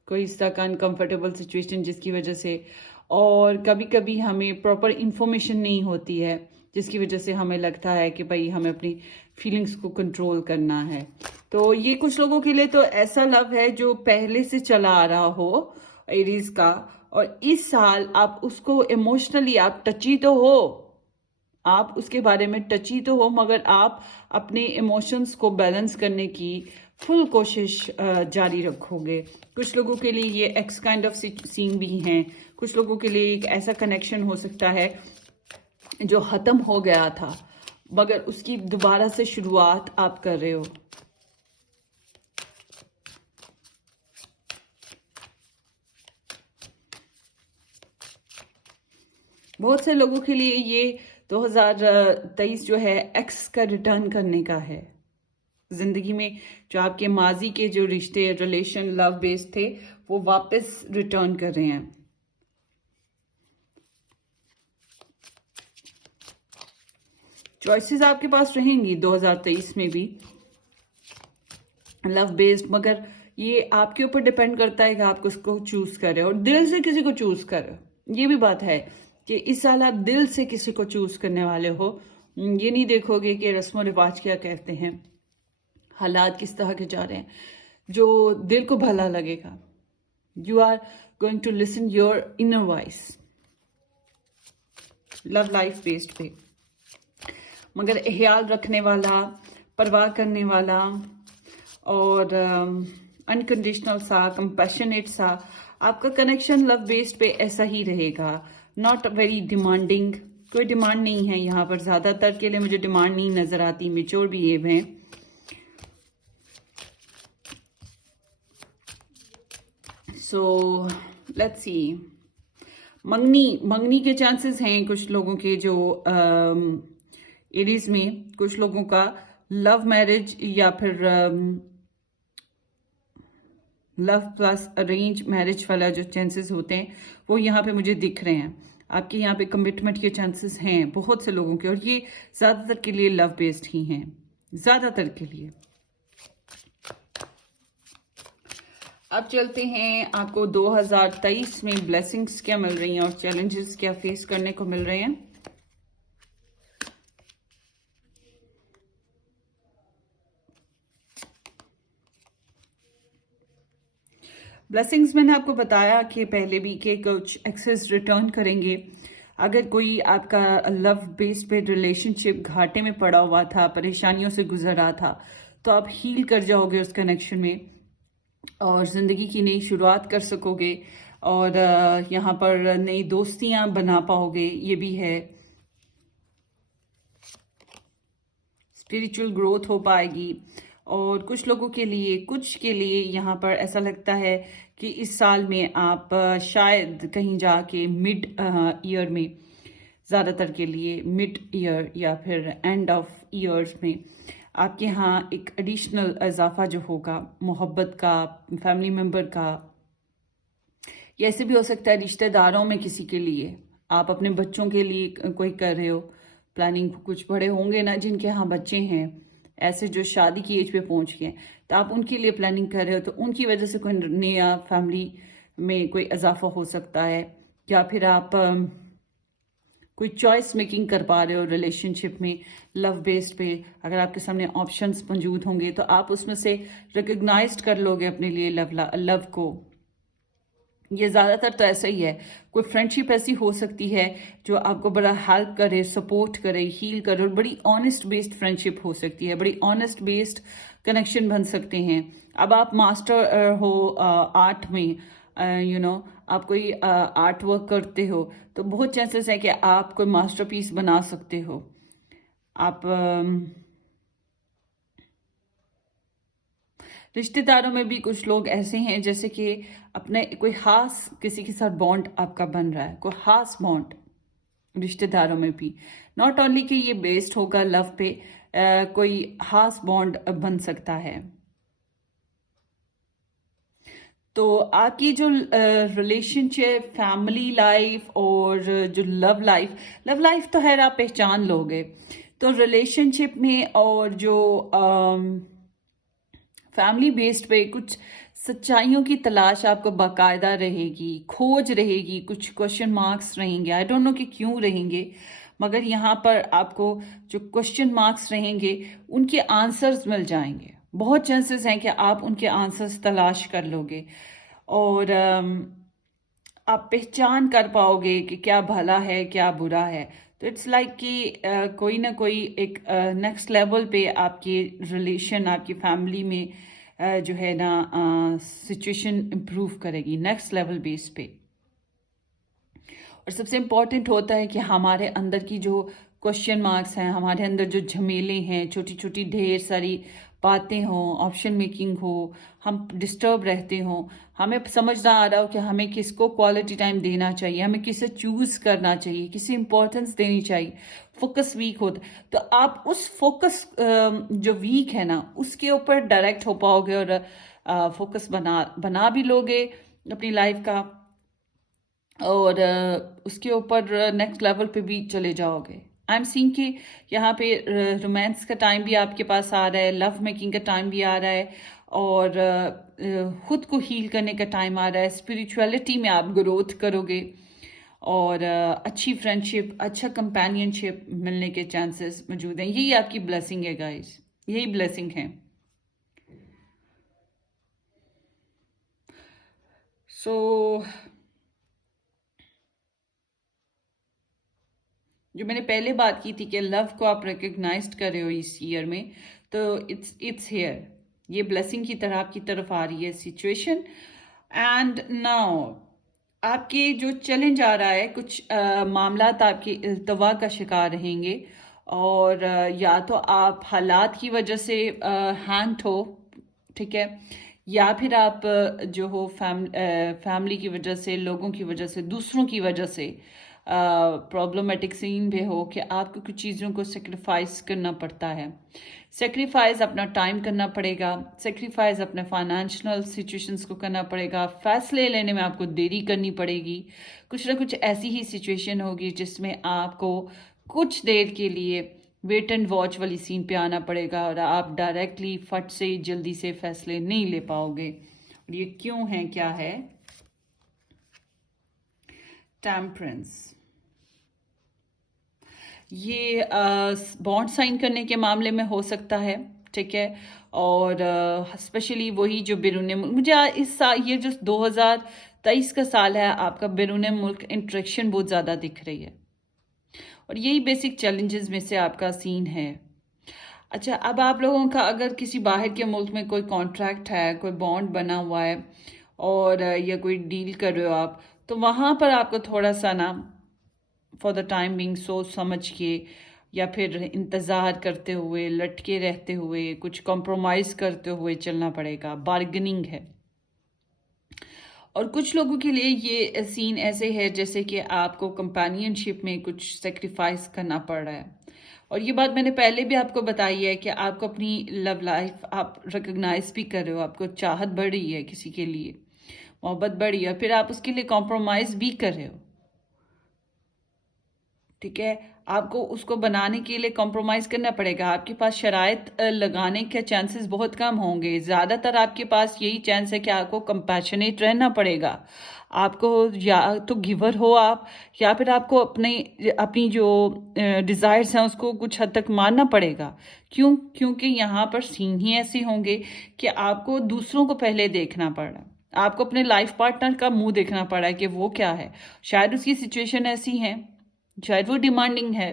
कोई इस तरह का अनकम्फर्टेबल सिचुएशन जिसकी वजह से, और कभी कभी हमें प्रॉपर इंफॉर्मेशन नहीं होती है जिसकी वजह से हमें लगता है कि भाई हमें अपनी फीलिंग्स को कंट्रोल करना है। तो ये कुछ लोगों के लिए तो ऐसा लव है जो पहले से चला आ रहा हो एरीज का, और इस साल आप उसको इमोशनली आप टची तो हो, आप उसके बारे में टची तो हो, मगर आप अपने इमोशंस को बैलेंस करने की फुल कोशिश जारी रखोगे। कुछ लोगों के लिए ये एक्स काइंड ऑफ सीन भी हैं, कुछ लोगों के लिए एक ऐसा कनेक्शन हो सकता है जो ख़त्म हो गया था, मगर उसकी दोबारा से शुरुआत आप कर रहे हो। बहुत से लोगों के लिए ये 2023 जो है एक्स का रिटर्न करने का है। जिंदगी में जो आपके माजी के जो रिश्ते, रिलेशन, लव बेस्ड थे, वो वापस रिटर्न कर रहे हैं। चॉइसेस आपके पास रहेंगी 2023 में भी लव बेस्ड, मगर ये आपके ऊपर डिपेंड करता है कि आप किसको चूज कर रहे हो और दिल से किसी को चूज कर रहे हो। ये भी बात है कि इस साल आप दिल से किसी को चूज करने वाले हो। ये नहीं देखोगे कि रस्म रिवाज क्या कहते हैं, हालात किस तरह के जा रहे हैं, जो दिल को भला लगेगा। You are going to listen your inner voice love life based पे। मगर ख्याल रखने वाला, परवाह करने वाला और अनकंडीशनल सा, कंपैशनेट सा आपका कनेक्शन लव बेस्ड पे ऐसा ही रहेगा। नॉट वेरी डिमांडिंग, कोई डिमांड नहीं है यहाँ पर। ज्यादातर के लिए मुझे डिमांड नहीं नजर आती, मेच्योर बिहेव है। सो लेट्स सी, मंगनी के चांसेस हैं कुछ लोगों के, जो एरीज में कुछ लोगों का लव मैरिज या फिर लव प्लस अरेंज मैरिज वाला जो चांसेस होते हैं वो यहाँ पे मुझे दिख रहे हैं। आपके यहाँ पे कमिटमेंट के चांसेस हैं बहुत से लोगों के, और ये ज्यादातर के लिए लव बेस्ड ही हैं, ज्यादातर के लिए। अब चलते हैं आपको 2023 में ब्लेसिंग्स क्या मिल रही हैं और चैलेंजेस क्या फेस करने को मिल रहे हैं। ब्लेसिंग्स मैंने आपको बताया कि पहले भी कि कुछ एक्सेस रिटर्न करेंगे। अगर कोई आपका लव बेस्ड पे रिलेशनशिप घाटे में पड़ा हुआ था, परेशानियों से गुजर रहा था, तो आप हील कर जाओगे उस कनेक्शन में और जिंदगी की नई शुरुआत कर सकोगे और यहाँ पर नई दोस्तियां बना पाओगे। ये भी है, स्पिरिचुअल ग्रोथ हो पाएगी। और कुछ लोगों के लिए, कुछ के लिए यहाँ पर ऐसा लगता है कि इस साल में आप शायद कहीं जाके मिड ईयर में, ज़्यादातर के लिए मिड ईयर या फिर एंड ऑफ ईयर्स में आपके यहाँ एक एडिशनल इजाफा जो होगा मोहब्बत का, फैमिली मेम्बर का, या ऐसे भी हो सकता है रिश्तेदारों में किसी के लिए, आप अपने बच्चों के लिए कोई कर रहे हो प्लानिंग। कुछ बड़े होंगे ना जिनके यहाँ बच्चे हैं, ऐसे जो शादी की एज पे पहुंच गए, तो आप उनके लिए प्लानिंग कर रहे हो, तो उनकी वजह से कोई नया फैमिली में कोई इजाफा हो सकता है। या फिर आप कोई चॉइस मेकिंग कर पा रहे हो रिलेशनशिप में लव बेस्ड पे। अगर आपके सामने ऑप्शंस मौजूद होंगे तो आप उसमें से रिकग्नाइज कर लोगे अपने लिए लव को। ये ज़्यादातर तो ऐसा ही है। कोई फ्रेंडशिप ऐसी हो सकती है जो आपको बड़ा हेल्प करे, सपोर्ट करे, हील करे, और बड़ी ऑनेस्ट बेस्ड फ्रेंडशिप हो सकती है, बड़ी ऑनेस्ट बेस्ड कनेक्शन बन सकते हैं। अब आप मास्टर हो आर्ट में, आप कोई आर्ट वर्क करते हो, तो बहुत चांसेस है कि आप कोई मास्टरपीस बना सकते हो। आप रिश्तेदारों में भी कुछ लोग ऐसे हैं जैसे कि अपने कोई खास किसी के साथ बॉन्ड आपका बन रहा है, कोई खास बॉन्ड रिश्तेदारों में भी। नॉट ओनली कि ये बेस्ड होगा लव पे, कोई खास बॉन्ड बन सकता है। तो आपकी जो रिलेशनशिप, फैमिली लाइफ और जो लव लाइफ तो है आप पहचान लोगे। तो रिलेशनशिप में और जो फैमिली बेस्ड पे कुछ सच्चाइयों की तलाश आपको बाकायदा रहेगी, खोज रहेगी, कुछ क्वेश्चन मार्क्स रहेंगे। आई डोंट नो कि क्यों रहेंगे, मगर यहाँ पर आपको जो क्वेश्चन मार्क्स रहेंगे उनके आंसर्स मिल जाएंगे। बहुत चांसेस हैं कि आप उनके आंसर्स तलाश कर लोगे और आप पहचान कर पाओगे कि क्या भला है क्या बुरा है। तो इट्स लाइक कि कोई ना कोई एक नेक्स्ट लेवल पे आपकी रिलेशन, आपकी फैमिली में जो है ना सिचुएशन इम्प्रूव करेगी नेक्स्ट लेवल बेस पे। और सबसे इम्पोर्टेंट होता है कि हमारे अंदर की जो क्वेश्चन मार्क्स हैं, हमारे अंदर जो झमेले हैं, छोटी छोटी ढेर सारी बातें हों, ऑप्शन मेकिंग हो, हम डिस्टर्ब रहते हों, हमें समझ ना आ रहा हो कि हमें किसको क्वालिटी टाइम देना चाहिए, हमें किसे चूज करना चाहिए, किसे इंपॉर्टेंस देनी चाहिए, फोकस वीक होता, तो आप उस फोकस जो वीक है ना उसके ऊपर डायरेक्ट हो पाओगे और फोकस बना बना भी लोगे अपनी लाइफ का, और उसके ऊपर नेक्स्ट लेवल पे भी चले जाओगे। आई एम सीइंग कि यहाँ पे रोमांस का टाइम भी आपके पास आ रहा है, लव मेकिंग का टाइम भी आ रहा है, और खुद को हील करने का टाइम आ रहा है, स्पिरिचुअलिटी में आप ग्रोथ करोगे, और अच्छी फ्रेंडशिप, अच्छा कंपेनियनशिप मिलने के चांसेस मौजूद हैं। यही आपकी ब्लेसिंग है गाइस, यही ब्लेसिंग है। सो जो मैंने पहले बात की थी कि लव को आप रिकग्नाइज कर रहे हो इस ईयर में, तो इट्स हेयर, ये ब्लेसिंग की तरह आपकी तरफ आ रही है सिचुएशन। एंड नाउ आपके जो चैलेंज आ रहा है, कुछ मामलात आपके इल्तवा का शिकार रहेंगे, और या तो आप हालात की वजह से हैंग्ड हो, ठीक है, या फिर आप जो हो फैमिली की वजह से, लोगों की वजह से, दूसरों की वजह से प्रॉब्लमेटिक सीन भी हो कि आपको कुछ चीज़ों को सेक्रीफाइस करना पड़ता है। सेक्रीफाइस अपना टाइम करना पड़ेगा, सेक्रीफाइस अपने फाइनेंशियल सिचुएशंस को करना पड़ेगा, फैसले लेने में आपको देरी करनी पड़ेगी, कुछ ना कुछ ऐसी ही सिचुएशन होगी जिसमें आपको कुछ देर के लिए वेट एंड वॉच वाली सीन पे आना पड़ेगा, और आप डायरेक्टली फट से जल्दी से फैसले नहीं ले पाओगे। और ये क्यों है, क्या है? टेम्परेंस, ये बॉन्ड साइन करने के मामले में हो सकता है, ठीक है, और स्पेशली वही जो बैरून मुल्क, मुझे इस साल ये जो 2023 का साल है, आपका बैरून मुल्क इंट्रैक्शन बहुत ज़्यादा दिख रही है, और यही बेसिक चैलेंजेस में से आपका सीन है। अच्छा, अब आप लोगों का अगर किसी बाहर के मुल्क में कोई कॉन्ट्रैक्ट है, कोई बॉन्ड बना हुआ है, और या कोई डील कर रहे हो आप, तो वहाँ पर आपको थोड़ा सा ना फॉर द टाइम बिंग सोच समझ के, या फिर इंतज़ार करते हुए, लटके रहते हुए, कुछ कॉम्प्रोमाइज़ करते हुए चलना पड़ेगा, बार्गेनिंग है। और कुछ लोगों के लिए ये सीन ऐसे है जैसे कि आपको कंपेनियनशिप में कुछ सेक्रीफाइस करना पड़ रहा है, और ये बात मैंने पहले भी आपको बताई है कि आपको अपनी लव लाइफ आप रिकग्नाइज भी कर रहे हो, आपको चाहत बढ़ रही है किसी के लिए, मोहब्बत बढ़ी है, फिर आप उसके लिए कॉम्प्रोमाइज़ भी कर रहे हो, ठीक है, आपको उसको बनाने के लिए कॉम्प्रोमाइज़ करना पड़ेगा। आपके पास शराइत लगाने के चांसेस बहुत कम होंगे, ज़्यादातर आपके पास यही चांस है कि आपको कंपैशनेट रहना पड़ेगा, आपको या तो गिवर हो आप, या फिर आपको अपनी जो डिज़ायर्स हैं उसको कुछ हद तक मानना पड़ेगा। क्यों? क्योंकि यहाँ पर सीन ही ऐसे होंगे कि आपको दूसरों को पहले देखना पड़ रहा है, आपको अपने लाइफ पार्टनर का मुंह देखना पड़ा है कि वो क्या है, शायद उसकी सिचुएशन ऐसी है, शायद वो डिमांडिंग है,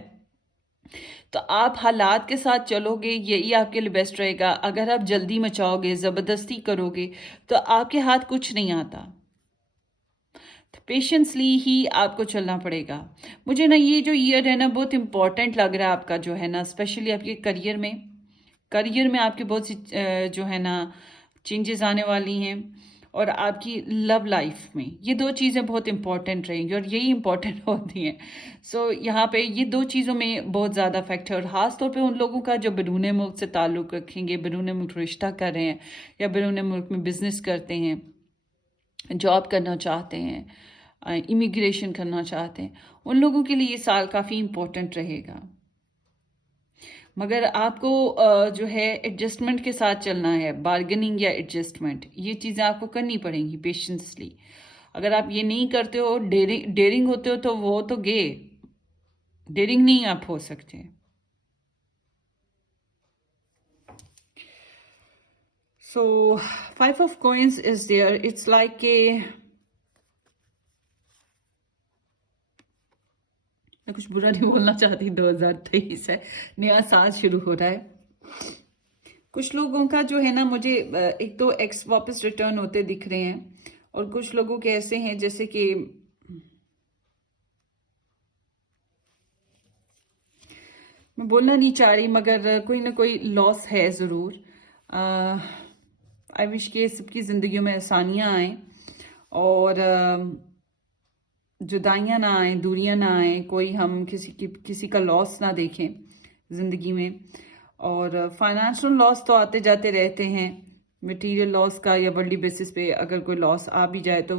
तो आप हालात के साथ चलोगे, यही आपके लिए बेस्ट रहेगा। अगर आप जल्दी मचाओगे, ज़बरदस्ती करोगे, तो आपके हाथ कुछ नहीं आता, तो पेशेंसली ही आपको चलना पड़ेगा। मुझे ना ये जो ईयर है ना बहुत इंपॉर्टेंट लग रहा है आपका, जो है ना स्पेशली आपके करियर में आपकी बहुत सी जो है ना चेंजेस आने वाली हैं, और आपकी लव लाइफ में ये दो चीज़ें बहुत इंपॉर्टेंट रहेंगी, और यही इंपॉर्टेंट होती हैं। सो यहाँ पे ये दो चीज़ों में बहुत ज़्यादा इफेक्ट है, और ख़ास तौर पे उन लोगों का जो बैरून मुल्क से ताल्लुक़ रखेंगे, बैरून मुल्क रिश्ता कर रहे हैं, या बैरून मुल्क में बिजनेस करते हैं, जॉब करना चाहते हैं, इमिग्रेशन करना चाहते हैं, उन लोगों के लिए ये साल काफ़ी इम्पोर्टेंट रहेगा। मगर आपको जो है एडजस्टमेंट के साथ चलना है, बार्गेनिंग या एडजस्टमेंट, ये चीज़ें आपको करनी पड़ेंगी पेशेंसली। अगर आप ये नहीं करते हो, डेरिंग होते हो, तो वो तो गे डेरिंग नहीं आप हो सकते। So 5 of coins is there, it's like a, मैं कुछ बुरा नहीं बोलना चाहती, 2023 है, नया साल शुरू हो रहा है। कुछ लोगों का जो है ना, मुझे एक तो एक्स वापस रिटर्न होते दिख रहे हैं, और कुछ लोगों के ऐसे हैं जैसे कि मैं बोलना नहीं चाह रही मगर कोई ना कोई लॉस है ज़रूर। आई विश के सबकी ज़िंदगियों में आसानियाँ आएँ और जुदाइयाँ ना आए, दूरियाँ ना आए, कोई हम किसी का लॉस ना देखें ज़िंदगी में। और फाइनेंशियल लॉस तो आते जाते रहते हैं, मटेरियल लॉस का या वर्ल्डली बेसिस पे अगर कोई लॉस आ भी जाए तो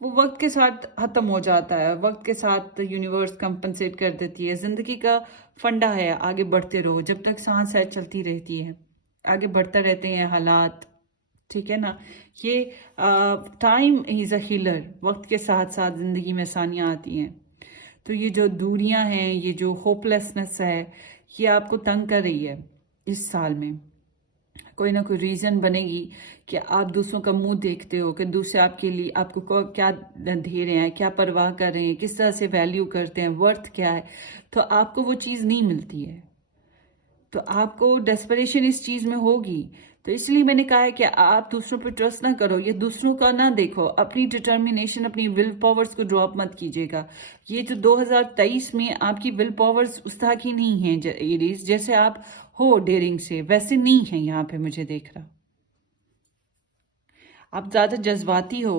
वो वक्त के साथ ख़त्म हो जाता है, वक्त के साथ यूनिवर्स कंपनसेट कर देती है। ज़िंदगी का फंडा है, आगे बढ़ते रहो, जब तक सांस है चलती रहती है, आगे बढ़ते रहते हैं हालात, ठीक है ना। ये टाइम इज़ अ हीलर, वक्त के साथ साथ ज़िंदगी में आसानियाँ आती हैं। तो ये जो दूरियां हैं, ये जो होपलेसनेस है, ये आपको तंग कर रही है इस साल में। कोई ना कोई रीज़न बनेगी कि आप दूसरों का मुंह देखते हो कि दूसरे आपके लिए आपको क्या दे रहे हैं, क्या परवाह कर रहे हैं, किस तरह से वैल्यू करते हैं, वर्थ क्या है, तो आपको वो चीज़ नहीं मिलती है। तो आपको डेस्परेशन इस चीज़ में होगी। तो इसलिए मैंने कहा है कि आप दूसरों पर ट्रस्ट ना करो, ये दूसरों का ना देखो, अपनी डिटर्मिनेशन, अपनी विल पावर्स को ड्रॉप मत कीजिएगा। ये जो 2023 में आपकी विल पावर्स उस तरह की नहीं है एरीज, जैसे आप हो डेयरिंग से, वैसे नहीं है यहाँ पे मुझे देख रहा। आप ज़्यादा जज्बाती हो,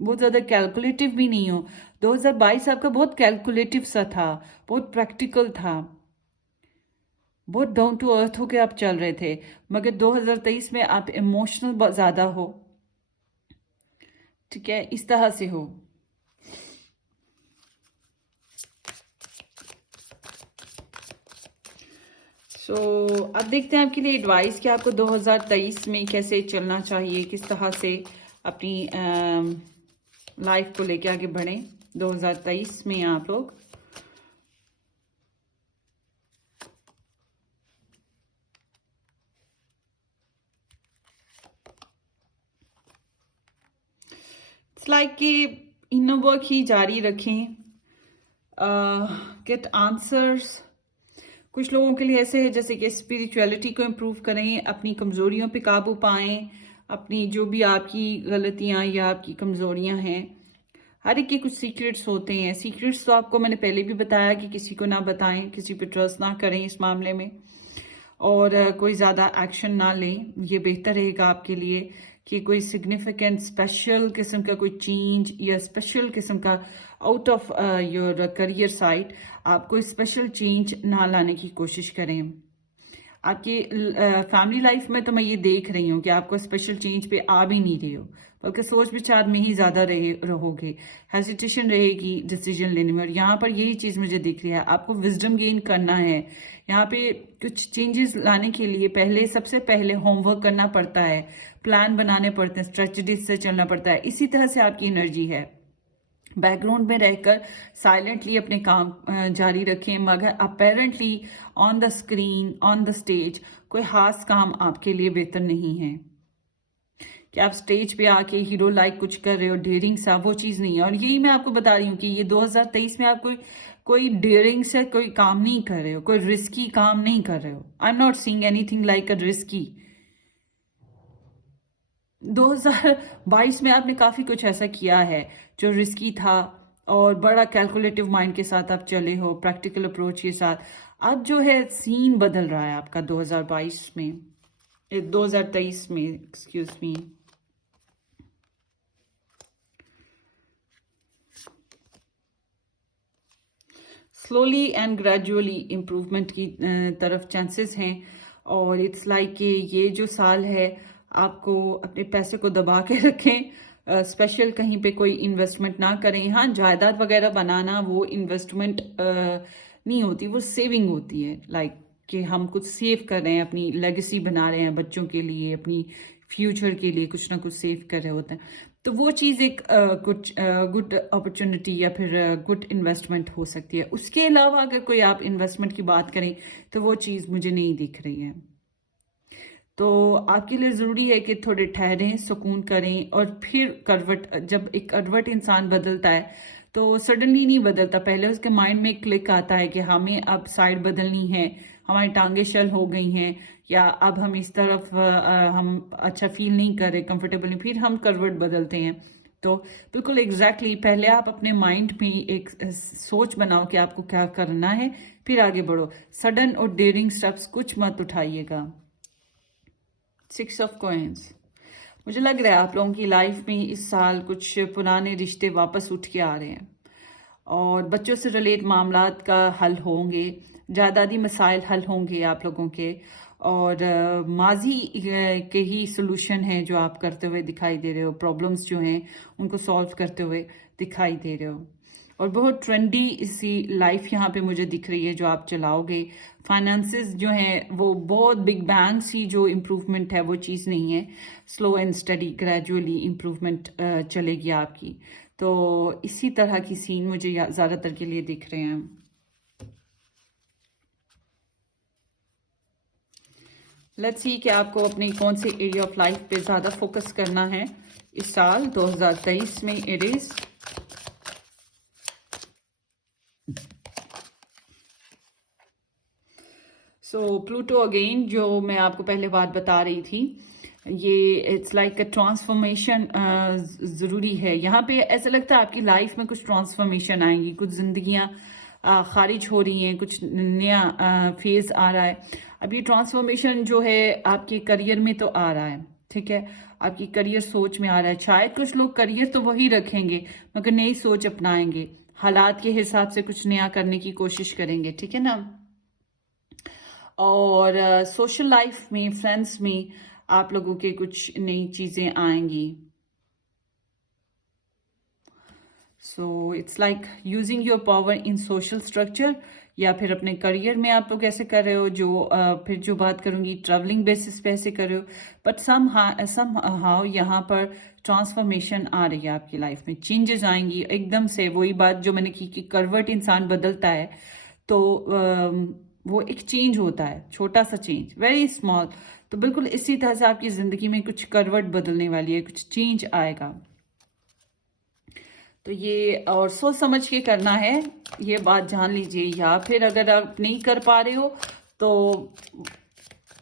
बहुत ज़्यादा कैलकुलेटिव भी नहीं हो। 2022 आपका बहुत कैलकुलेटिव सा था, बहुत प्रैक्टिकल था, बहुत डाउन टू अर्थ होके आप चल रहे थे। मगर 2023 में आप इमोशनल बहुत ज़्यादा हो, ठीक है, इस तरह से हो। अब देखते हैं आपके लिए एडवाइस कि आपको 2023 में कैसे चलना चाहिए, किस तरह से अपनी लाइफ को लेके आगे बढ़ें 2023 में आप लोग। इट्स लाइक कि इनर वर्क ही जारी रखें, गेट आंसर्स। कुछ लोगों के लिए ऐसे है जैसे कि स्पिरिचुअलिटी को इम्प्रूव करें, अपनी कमज़ोरियों पे काबू पाएं, अपनी जो भी आपकी गलतियां या आपकी कमज़ोरियां हैं, हर एक के कुछ सीक्रेट्स होते हैं। सीक्रेट्स तो आपको मैंने पहले भी बताया कि किसी को ना बताएं, किसी पे ट्रस्ट ना करें इस मामले में, और कोई ज़्यादा एक्शन ना लें। ये बेहतर रहेगा आपके लिए कि कोई सिग्निफिकेंट स्पेशल किस्म का कोई चेंज या स्पेशल किस्म का out of your career side आप कोई स्पेशल चेंज ना लाने की कोशिश करें। आपकी फैमिली लाइफ में तो मैं ये देख रही हूँ कि आपको स्पेशल चेंज पे आ भी नहीं रहे हो, बल्कि सोच विचार में ही ज़्यादा रहोगे, हेजिटेशन रहेगी डिसीजन लेने में। और यहाँ पर यही चीज़ मुझे दिख रही है, आपको विजडम गेन करना है। यहाँ पे कुछ चेंजेस लाने के लिए सबसे पहले होमवर्क करना पड़ता है, प्लान बनाने पड़ते हैं, स्ट्रेटजीज से चलना पड़ता है। इसी तरह से आपकी एनर्जी है, बैकग्राउंड में रहकर साइलेंटली अपने काम जारी रखें, मगर apparently on the screen, on the stage कोई खास काम आपके लिए बेहतर नहीं है कि आप स्टेज पे आके हीरो लाइक कुछ कर रहे हो, डेयरिंग सा, वो चीज़ नहीं है। और यही मैं आपको बता रही हूँ कि ये 2023 में आप कोई डेयरिंग से कोई काम नहीं कर रहे हो, कोई रिस्की काम नहीं कर रहे हो। I am not seeing anything like a risky. 2022 में आपने काफ़ी कुछ ऐसा किया है जो रिस्की था, और बड़ा कैलकुलेटिव माइंड के साथ आप चले हो, प्रैक्टिकल अप्रोच के साथ। अब जो है सीन बदल रहा है आपका 2022 में, 2023 में, excuse me. Slowly and gradually improvement की तरफ चांसेस हैं। और इट्स लाइक कि ये जो साल है आपको अपने पैसे को दबा के रखें, स्पेशल कहीं पे कोई इन्वेस्टमेंट ना करें। हाँ, जायदाद वगैरह बनाना वो इन्वेस्टमेंट नहीं होती, वो सेविंग होती है। लाइक कि हम कुछ सेव कर रहे हैं, अपनी लेगेसी बना रहे हैं बच्चों के लिए, अपनी फ्यूचर के लिए कुछ ना कुछ सेव कर रहे होते हैं। तो वो चीज़ एक कुछ गुड अपॉर्चुनिटी या फिर गुड इन्वेस्टमेंट हो सकती है। उसके अलावा अगर कोई आप इन्वेस्टमेंट की बात करें तो वो चीज़ मुझे नहीं दिख रही है। तो आपके लिए ज़रूरी है कि थोड़े ठहरें, सुकून करें, और फिर करवट, जब एक करवट इंसान बदलता है तो सडनली नहीं बदलता, पहले उसके माइंड में क्लिक आता है कि हमें अब साइड बदलनी है, हमारी टांगे शल हो गई हैं, या अब हम इस तरफ हम अच्छा फील नहीं कर रहे, कंफर्टेबल नहीं, फिर हम करवट बदलते हैं। तो बिल्कुल एग्जैक्टली पहले आप अपने माइंड में एक सोच बनाओ कि आपको क्या करना है, फिर आगे बढ़ो। सडन और डेयरिंग स्टेप्स कुछ मत उठाइएगा। 6 ऑफ कॉइंस। मुझे लग रहा है आप लोगों की लाइफ में इस साल कुछ पुराने रिश्ते वापस उठ के आ रहे हैं और बच्चों से रिलेट मामलात का हल होंगे, जायदादी मसाइल हल होंगे आप लोगों के, और माजी के ही सोल्यूशन है जो आप करते हुए दिखाई दे रहे हो, प्रॉब्लम्स जो हैं उनको सॉल्व करते हुए दिखाई दे रहे हो। और बहुत ट्रेंडी इसी लाइफ यहाँ पे मुझे दिख रही है जो आप चलाओगे। फाइनेंसेस जो हैं वो बहुत बिग बैंग सी जो इम्प्रूवमेंट है वो चीज़ नहीं है, slow and study gradually improvement चलेगी आपकी। तो इसी तरह की सीन मुझे ज़्यादातर के लिए दिख रहे हैं। लेट्स सी कि आपको अपनी कौन सी एरिया ऑफ लाइफ पे ज़्यादा फोकस करना है इस साल 2023 में। एरीज, सो प्लूटो अगेन, जो मैं आपको पहले बात बता रही थी, ये इट्स लाइक अ ट्रांसफॉर्मेशन ज़रूरी है। यहाँ पे ऐसा लगता है आपकी लाइफ में कुछ ट्रांसफॉर्मेशन आएंगी, कुछ जिंदगियां खारिज हो रही हैं, कुछ नया फेज आ रहा है। अब ये ट्रांसफॉर्मेशन जो है आपके करियर में तो आ रहा है, ठीक है, आपकी करियर सोच में आ रहा है। शायद कुछ लोग करियर तो वही रखेंगे मगर नई सोच अपनाएंगे, हालात के हिसाब से कुछ नया करने की कोशिश करेंगे, ठीक है ना। और सोशल लाइफ में, फ्रेंड्स में आप लोगों के कुछ नई चीजें आएंगी। So it's like using your power in social structure, या फिर अपने करियर में आप लोग ऐसे कर रहे हो, जो फिर जो बात करूंगी ट्रैवलिंग बेसिस पे ऐसे कर रहे हो। बट सम हाउ यहाँ पर ट्रांसफॉर्मेशन आ रही है आपकी लाइफ में, चेंजेस आएंगी एकदम से। वही बात जो मैंने की कि करवट इंसान बदलता है तो वो एक चेंज होता है, छोटा सा चेंज, वेरी स्मॉल। तो बिल्कुल इसी तरह से आपकी जिंदगी में कुछ करवट बदलने वाली है, कुछ चेंज आएगा। तो ये और सोच समझ के करना है, ये बात जान लीजिए। या फिर अगर आप नहीं कर पा रहे हो तो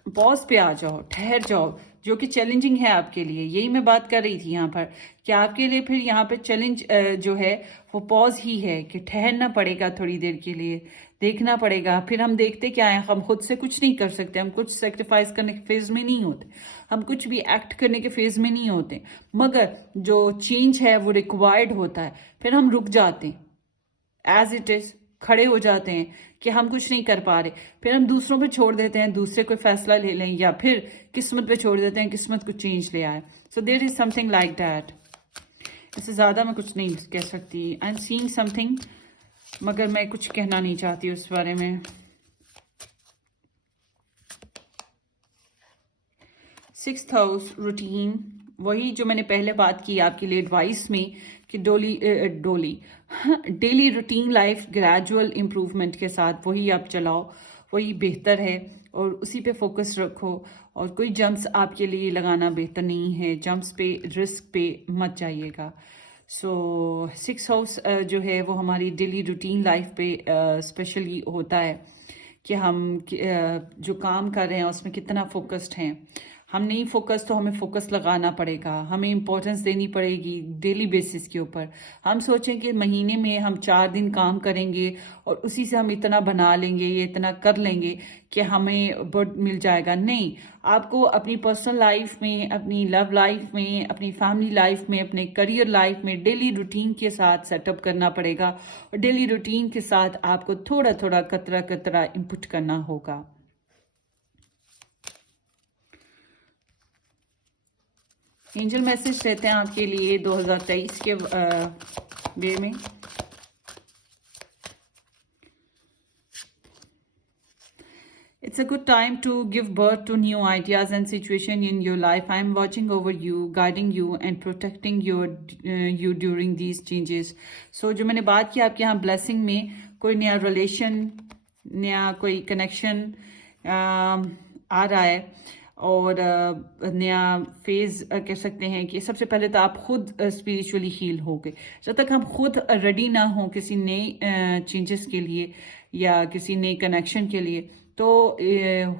पॉज पे आ जाओ, ठहर जाओ, जो कि चैलेंजिंग है आपके लिए। यही मैं बात कर रही थी यहाँ पर कि आपके लिए फिर यहाँ पे चैलेंज जो है वो पॉज ही है, कि ठहरना पड़ेगा थोड़ी देर के लिए, देखना पड़ेगा। फिर हम देखते क्या है, हम खुद से कुछ नहीं कर सकते, हम कुछ सेक्रीफाइस करने के फेज में नहीं होते, हम कुछ भी एक्ट करने के फेज में नहीं होते, मगर जो चेंज है वो रिक्वायर्ड होता है। फिर हम रुक जाते हैं, एज इट इज खड़े हो जाते हैं कि हम कुछ नहीं कर पा रहे, फिर हम दूसरों पे छोड़ देते हैं, दूसरे कोई फैसला ले लें, या फिर किस्मत पे छोड़ देते हैं, किस्मत कुछ चेंज ले आए। So there is something like that. इससे ज्यादा मैं कुछ नहीं कह सकती। आई एम सीइंग समथिंग, मगर मैं कुछ कहना नहीं चाहती उस बारे में। 6th हाउस रूटीन, वही जो मैंने पहले बात की आपके लिए एडवाइस में कि daily routine life gradual improvement के साथ वही आप चलाओ, वही बेहतर है, और उसी पे फोकस रखो। और कोई जंप्स आपके लिए लगाना बेहतर नहीं है, जंप्स पे, रिस्क पे मत जाइएगा। सो 6th हाउस जो है वो हमारी डेली रूटीन लाइफ पे स्पेशली होता है कि हम जो काम कर रहे हैं उसमें कितना फोकस्ड हैं। हम नहीं फोकस तो हमें फोकस लगाना पड़ेगा, हमें इंपॉर्टेंस देनी पड़ेगी डेली बेसिस के ऊपर। हम सोचें कि महीने में हम 4 दिन काम करेंगे और उसी से हम इतना बना लेंगे, ये इतना कर लेंगे कि हमें बढ़ मिल जाएगा। नहीं, आपको अपनी पर्सनल लाइफ में, अपनी लव लाइफ में, अपनी फैमिली लाइफ में, अपने करियर लाइफ में डेली रूटीन के साथ सेटअप करना पड़ेगा, और डेली रूटीन के साथ आपको थोड़ा थोड़ा कतरा कतरा इनपुट करना होगा। एंजल मैसेज देते हैं आपके लिए 2023 के वे में। It's a good time to give birth to new ideas and situation in your life. I am watching over you, guiding you and protecting you during these changes. So जो मैंने बात की आपके यहाँ ब्लेसिंग में, कोई नया रिलेशन, नया कोई कनेक्शन आ रहा है, और नया फेज कह सकते हैं कि सबसे पहले तो आप खुद स्पिरिचुअली हील हो गए। जब तक हम खुद रेडी ना हो किसी नए चेंजेस के लिए या किसी नए कनेक्शन के लिए, तो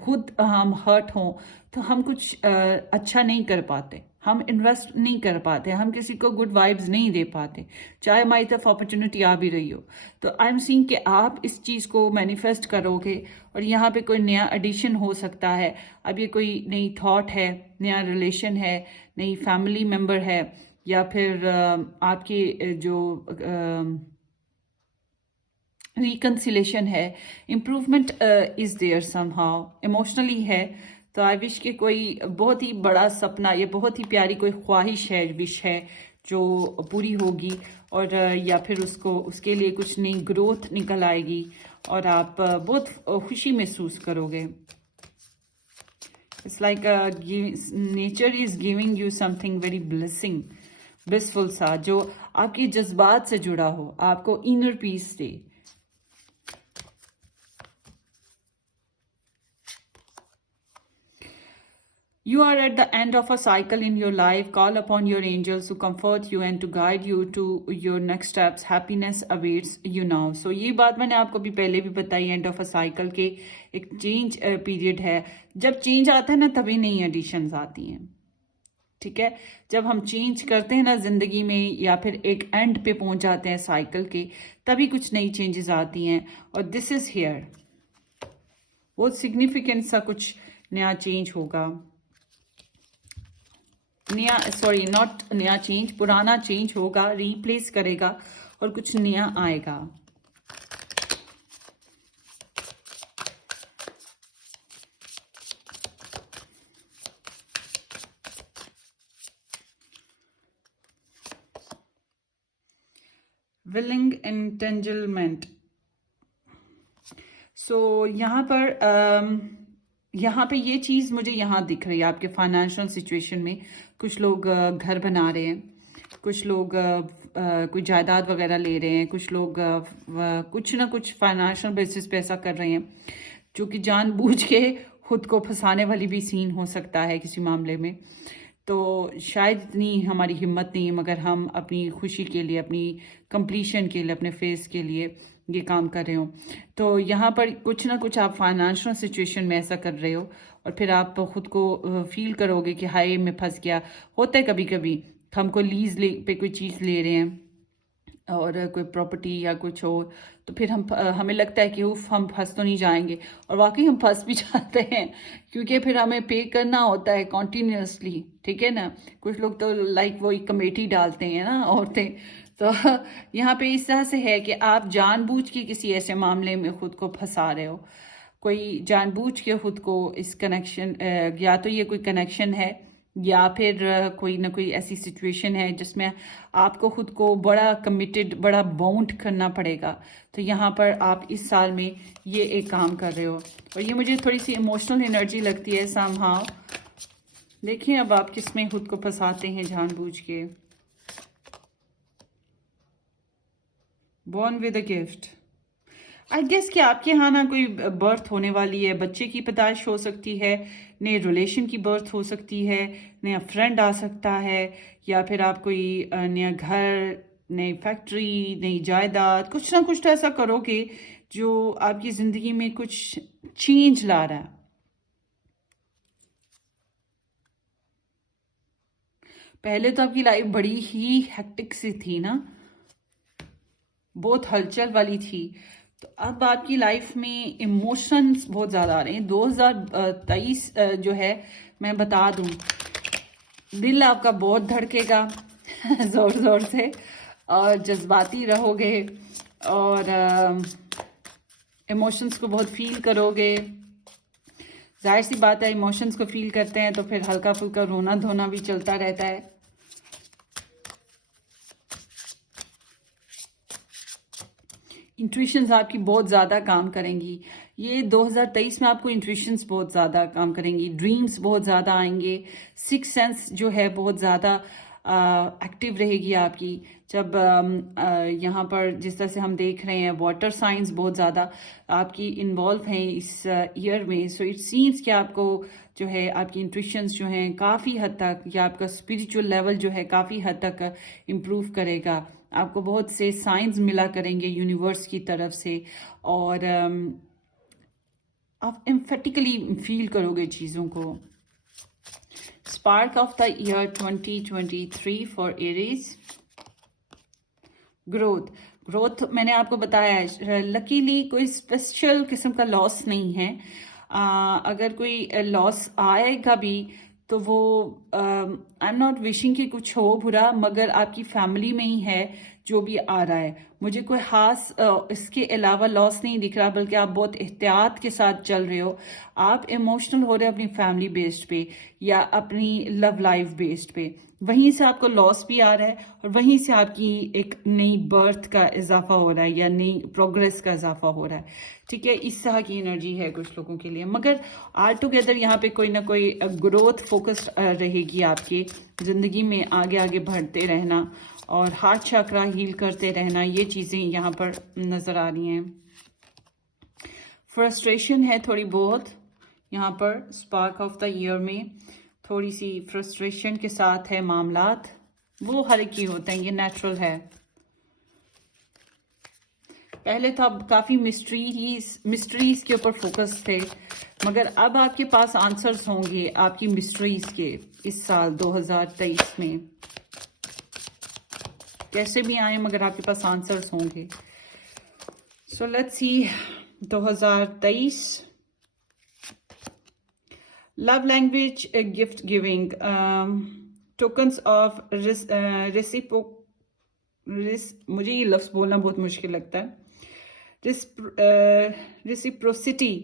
खुद हम हर्ट हों तो हम कुछ अच्छा नहीं कर पाते। हम इन्वेस्ट नहीं कर पाते, हम किसी को गुड वाइब्स नहीं दे पाते, चाहे हमारी तरफ अपॉर्चुनिटी आ भी रही हो। तो आई एम सीइंग कि आप इस चीज़ को मैनिफेस्ट करोगे और यहाँ पे कोई नया एडिशन हो सकता है। अब ये कोई नई थॉट है, नया रिलेशन है, नई फैमिली मेम्बर है, या फिर आपके जो रिकन्सिलेशन है, improvement is there somehow, emotionally है। तो आई विश कि कोई बहुत ही बड़ा सपना, ये बहुत ही प्यारी कोई ख्वाहिश है, विश है जो पूरी होगी, और या फिर उसके लिए कुछ नई ग्रोथ निकल आएगी और आप बहुत खुशी महसूस करोगे। It's like nature is giving you something very blissful सा, जो आपकी जज्बात से जुड़ा हो, आपको inner peace they. You are at the end of a cycle in your life. Call upon your angels to comfort you and to guide you to your next steps. Happiness awaits you now. So ये बात मैंने आपको भी पहले भी बताई, end of a cycle के एक चेंज पीरियड है। जब चेंज आता है ना, तभी नई एडिशंस आती हैं। ठीक है, जब हम चेंज करते हैं ना जिंदगी में, या फिर एक एंड पे पहुंच जाते हैं साइकिल के, तभी कुछ नई चेंजेस आती हैं। और दिस इज हियर, बहुत सिग्निफिकेंट सा कुछ नया चेंज होगा। नया, सॉरी नॉट नया चेंज, पुराना चेंज होगा, रिप्लेस करेगा और कुछ नया आएगा। विलिंग एंटेंजलमेंट। सो यहाँ पे ये चीज़ मुझे यहाँ दिख रही है आपके फाइनेंशियल सिचुएशन में। कुछ लोग घर बना रहे हैं, कुछ लोग कोई जायदाद वगैरह ले रहे हैं, कुछ लोग कुछ ना कुछ फाइनेंशियल बेसिस पे ऐसा कर रहे हैं, जो कि जानबूझ के खुद को फंसाने वाली भी सीन हो सकता है किसी मामले में। तो शायद इतनी हमारी हिम्मत नहीं है, मगर हम अपनी खुशी के लिए, अपनी कंप्लीशन के लिए, अपने फेस के लिए ये काम कर रहे हो। तो यहाँ पर कुछ ना कुछ आप फाइनेंशियल सिचुएशन में ऐसा कर रहे हो, और फिर आप खुद को फील करोगे कि हाय मैं फंस गया। होता है कभी कभी, हमको लीज पे कोई चीज़ ले रहे हैं और कोई प्रॉपर्टी या कुछ और, तो फिर हमें लगता है कि उफ हम फंस तो नहीं जाएंगे, और वाकई हम फंस भी जाते हैं, क्योंकि फिर हमें पे करना होता है कॉन्टीन्यूसली। ठीक है ना, कुछ लोग तो लाइक वो एक कमेटी डालते हैं ना औरतें। तो यहाँ पे इस तरह से है कि आप जानबूझ के किसी ऐसे मामले में खुद को फंसा रहे हो, कोई जानबूझ के खुद को इस कनेक्शन, या तो ये कोई कनेक्शन है, या फिर कोई ना कोई ऐसी सिचुएशन है जिसमें आपको खुद को बड़ा कमिटेड, बड़ा बाउंड करना पड़ेगा। तो यहाँ पर आप इस साल में ये एक काम कर रहे हो, और ये मुझे थोड़ी सी इमोशनल एनर्जी लगती है समहाउ। देखिए अब आप किस में खुद को फंसाते हैं जानबूझ के। Born with a gift, I guess कि आपके यहाँ ना कोई बर्थ होने वाली है, बच्चे की पैदाइश हो सकती है, नए रिलेशन की बर्थ हो सकती है, नया फ्रेंड आ सकता है, या फिर आप कोई नया घर, नई फैक्ट्री, नई जायदाद, कुछ ना कुछ तो ऐसा करोगे जो आपकी ज़िंदगी में कुछ चेंज ला रहा है। पहले तो आपकी लाइफ बड़ी ही हेक्टिक सी थी ना, बहुत हलचल वाली थी। तो अब आपकी लाइफ में इमोशंस बहुत ज़्यादा आ रहे हैं। 2023 जो है, मैं बता दूं, दिल आपका बहुत धड़केगा ज़ोर ज़ोर से, और जज्बाती रहोगे, और इमोशंस को बहुत फील करोगे। जाहिर सी बात है, इमोशंस को फील करते हैं तो फिर हल्का फुल्का रोना धोना भी चलता रहता है। इंट्यूशंस आपकी बहुत ज़्यादा काम करेंगी। ये 2023 में आपको इंट्यूशंस बहुत ज़्यादा काम करेंगी, ड्रीम्स बहुत ज़्यादा आएंगे, सिक्स सेंस जो है बहुत ज़्यादा एक्टिव रहेगी आपकी। जब यहाँ पर जिस तरह से हम देख रहे हैं, वाटर साइंस बहुत ज़्यादा आपकी इन्वॉल्व हैं इस ईयर में। सो इट सीन्स कि आपको जो है, आपकी इंट्यूशंस जो हैं काफ़ी हद तक, या आपका स्पिरिचुअल लेवल जो है काफ़ी हद तक इम्प्रूव करेगा। आपको बहुत से साइंस मिला करेंगे यूनिवर्स की तरफ से, और आप एम्फेटिकली फील करोगे चीज़ों को। Spark of the year 2023 for Aries. Growth मैंने आपको बताया है, लकीली कोई स्पेशल किस्म का लॉस नहीं है। अगर कोई लॉस आएगा भी तो वो आई एम नॉट विशिंग कि कुछ हो बुरा, मगर आपकी फैमिली में ही है जो भी आ रहा है। मुझे कोई खास इसके अलावा लॉस नहीं दिख रहा, बल्कि आप बहुत एहतियात के साथ चल रहे हो। आप इमोशनल हो रहे हो अपनी फैमिली बेस्ड पे या अपनी लव लाइफ बेस्ड पे, वहीं से आपको लॉस भी आ रहा है और वहीं से आपकी एक नई बर्थ का इजाफा हो रहा है या नई प्रोग्रेस का इजाफा हो रहा है। ठीक है, इस तरह की एनर्जी है कुछ लोगों के लिए, मगर ऑल टुगेदर यहाँ पे कोई ना कोई ग्रोथ फोकस्ड रहेगी आपकी जिंदगी में। आगे आगे बढ़ते रहना और हार्ट चक्रा हील करते रहना, ये चीजें यहाँ पर नजर आ रही हैं। फ्रस्ट्रेशन है थोड़ी बहुत यहाँ पर स्पार्क ऑफ द ईयर में, थोड़ी सी फ्रस्ट्रेशन के साथ है मामलात। वो हर एक ही होते हैं, ये नेचुरल है। पहले तो आप काफी मिस्ट्रीज के ऊपर फोकस थे, मगर अब आपके पास आंसर्स होंगे आपकी मिस्ट्रीज के इस साल 2023 में। कैसे भी आए मगर आपके पास आंसर्स होंगे। So let's see 2023 love language gift giving, tokens of मुझे ये लफ्ज बोलना बहुत मुश्किल लगता है। reciprocity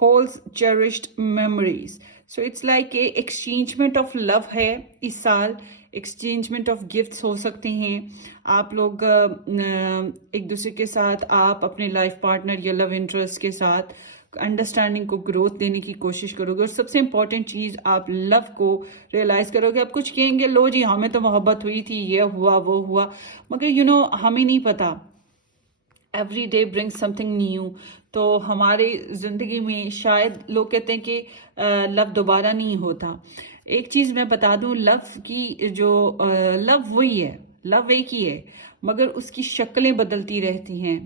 holds cherished memories. So it's like a exchangement of love है इस साल। एक्सचेंजमेंट ऑफ गिफ्ट्स हो सकते हैं। आप लोग एक दूसरे के साथ, आप अपने लाइफ पार्टनर या लव इंटरेस्ट के साथ अंडरस्टैंडिंग को ग्रोथ देने की कोशिश करोगे। और सबसे इंपॉर्टेंट चीज, आप लव को रियलाइज करोगे। आप कुछ कहेंगे, लो जी हमें तो मोहब्बत हुई थी, ये हुआ वो हुआ, मगर हमें नहीं पता। Every day bring something new. तो हमारे जिंदगी में शायद लोग कहते हैं कि लव दोबारा नहीं होता। एक चीज मैं बता दूं, लव की जो लव वही है, लव एक ही है, मगर उसकी शक्लें बदलती रहती हैं।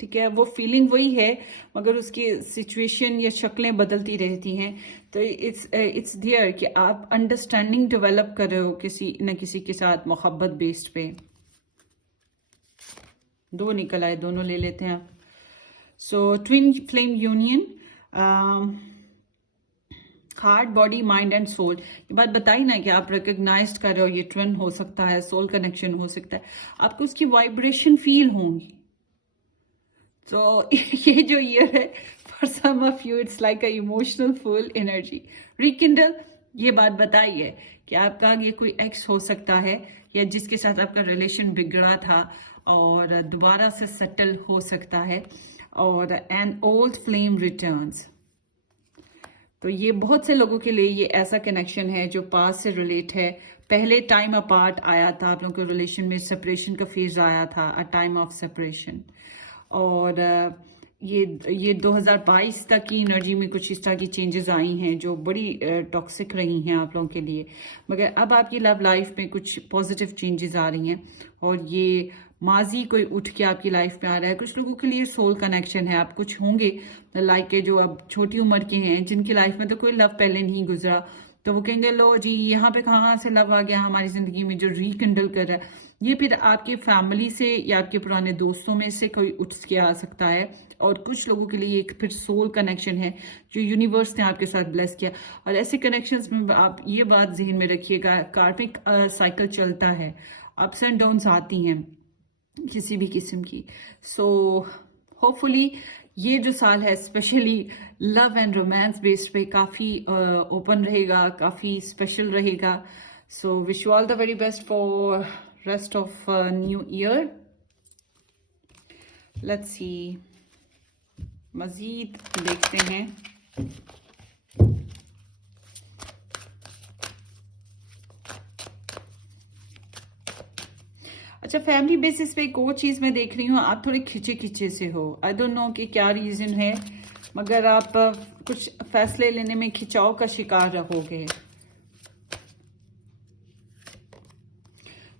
ठीक है, वो फीलिंग वही है मगर उसकी सिचुएशन या शक्लें बदलती रहती हैं। तो इट्स देयर कि आप अंडरस्टैंडिंग डेवलप कर रहे हो किसी न किसी के साथ मोहब्बत बेस्ड पे। दो निकल आए, दोनों ले लेते हैं आप। So twin flame union, heart body mind and soul. ये बात बताई ना कि आप रिकग्नाइज कर रहे हो, ये ट्विन हो सकता है, सोल कनेक्शन हो सकता है, आपको उसकी वाइब्रेशन फील होंगी। तो ये जो ईयर है for some of you it's like a emotional full energy rekindle. ये बात बताई है कि आपका ये कोई एक्स हो सकता है या जिसके साथ आपका रिलेशन बिगड़ा था और दोबारा से सेटल हो सकता है, और एन ओल्ड फ्लेम रिटर्न्स। तो ये बहुत से लोगों के लिए ये ऐसा कनेक्शन है जो पास से रिलेट है। पहले टाइम अपार्ट आया था, आप लोगों के रिलेशन में सेपरेशन का फेज आया था, अ टाइम ऑफ सेपरेशन। और ये 2022 तक की एनर्जी में कुछ इस तरह की चेंजेस आई हैं जो बड़ी टॉक्सिक रही हैं आप लोगों के लिए, मगर अब आपकी लव लाइफ में कुछ पॉजिटिव चेंजेस आ रही हैं और ये माजी कोई उठ के आपकी लाइफ में आ रहा है। कुछ लोगों के लिए सोल कनेक्शन है। आप कुछ होंगे लाइक के जो अब छोटी उम्र के हैं जिनकी लाइफ में तो कोई लव पहले नहीं गुजरा, तो वो कहेंगे लो जी यहाँ पे कहाँ से लव आ गया हमारी जिंदगी में जो रिकंडल कर रहा है। ये फिर आपके फैमिली से या आपके पुराने दोस्तों में से कोई उठ के आ सकता है। और कुछ लोगों के लिए एक फिर सोल कनेक्शन है जो यूनिवर्स ने आपके साथ ब्लेस किया। और ऐसे कनेक्शंस में आप ये बात जहन में रखिएगा, कार्मिक साइकिल चलता है, अप्स एंड डाउन्स आती हैं किसी भी किस्म की। सो होपफुली ये जो साल है specially love and romance based पे काफ़ी ओपन रहेगा, काफ़ी स्पेशल रहेगा। So wish you all the very best for rest of new year. Let's see, मजीद देखते हैं। अच्छा, फैमिली बेसिस पे एक और चीज मैं देख रही हूँ, आप थोड़े खिंचे खिंचे से हो। आई डोंट नो कि क्या रीजन है, मगर आप कुछ फैसले लेने में खिंचाव का शिकार रहोगे।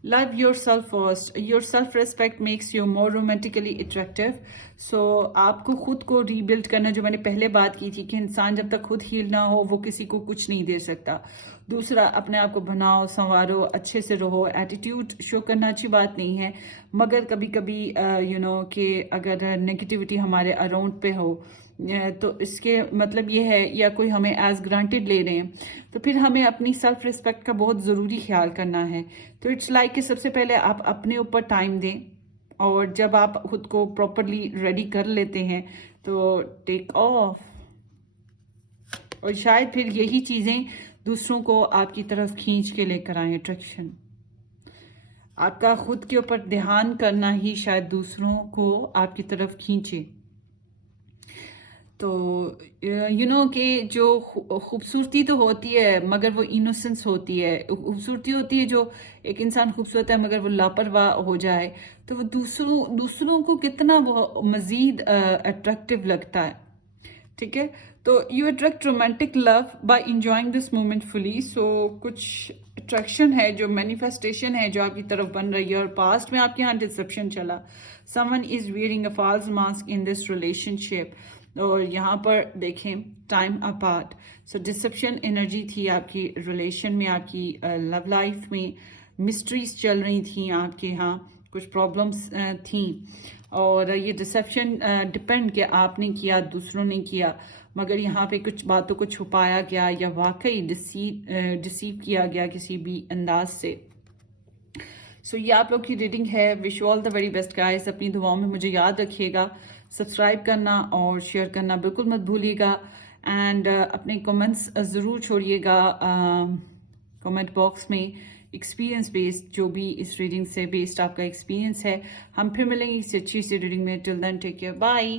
Love yourself first, your self respect makes you more romantically attractive. So आपको खुद को रीबिल्ड करना, जो मैंने पहले बात की थी कि इंसान जब तक खुद हील ना हो वो किसी को कुछ नहीं दे सकता। दूसरा, अपने आप को बनाओ, संवारो, अच्छे से रहो। एटीट्यूड शो करना अच्छी बात नहीं है, मगर कभी कभी कि अगर नेगेटिविटी हमारे अराउंड पे हो तो इसके मतलब ये है, या कोई हमें एज ग्रांटेड ले रहे हैं, तो फिर हमें अपनी सेल्फ रिस्पेक्ट का बहुत ज़रूरी ख्याल करना है। तो इट्स लाइक कि सबसे पहले आप अपने ऊपर टाइम दें, और जब आप खुद को प्रॉपरली रेडी कर लेते हैं तो टेक ऑफ। और शायद फिर यही चीज़ें दूसरों को आपकी तरफ खींच के लेकर आए। अट्रैक्शन, आपका खुद के ऊपर ध्यान करना ही शायद दूसरों को आपकी तरफ खींचे। तो कि जो खूबसूरती तो होती है मगर वो इनोसेंस होती है। खूबसूरती होती है जो एक इंसान खूबसूरत है मगर वो लापरवाह हो जाए तो वो दूसरों को कितना वो मज़ीद अट्रैक्टिव लगता है। ठीक है, तो you attract romantic love by enjoying this moment fully. So कुछ अट्रैक्शन है, जो मैनिफेस्टेशन है जो आपकी तरफ बन रही है, और पास्ट में आपके यहाँ डिसेप्शन चला। Someone is wearing a false mask in this relationship, और यहाँ पर देखें time apart. So deception energy थी आपकी रिलेशन में, आपकी लव लाइफ में मिस्ट्रीज चल रही थी आपके यहाँ, कुछ प्रॉब्लम्स थी, और ये डिसेप्शन डिपेंड कि आपने किया दूसरों ने किया, मगर यहाँ पे कुछ बातों को छुपाया गया या वाकई डिसीव किया गया किसी भी अंदाज से। सो ये आप लोग की रीडिंग है। Wish all the very best guys. अपनी दुआओं में मुझे याद रखिएगा, सब्सक्राइब करना और शेयर करना बिल्कुल मत भूलिएगा, एंड अपने कमेंट्स ज़रूर छोड़िएगा कमेंट बॉक्स में, एक्सपीरियंस बेस्ड, जो भी इस रीडिंग से बेस्ड आपका एक्सपीरियंस है। हम फिर मिलेंगे इस अच्छी सी रीडिंग में। Till then take care, bye.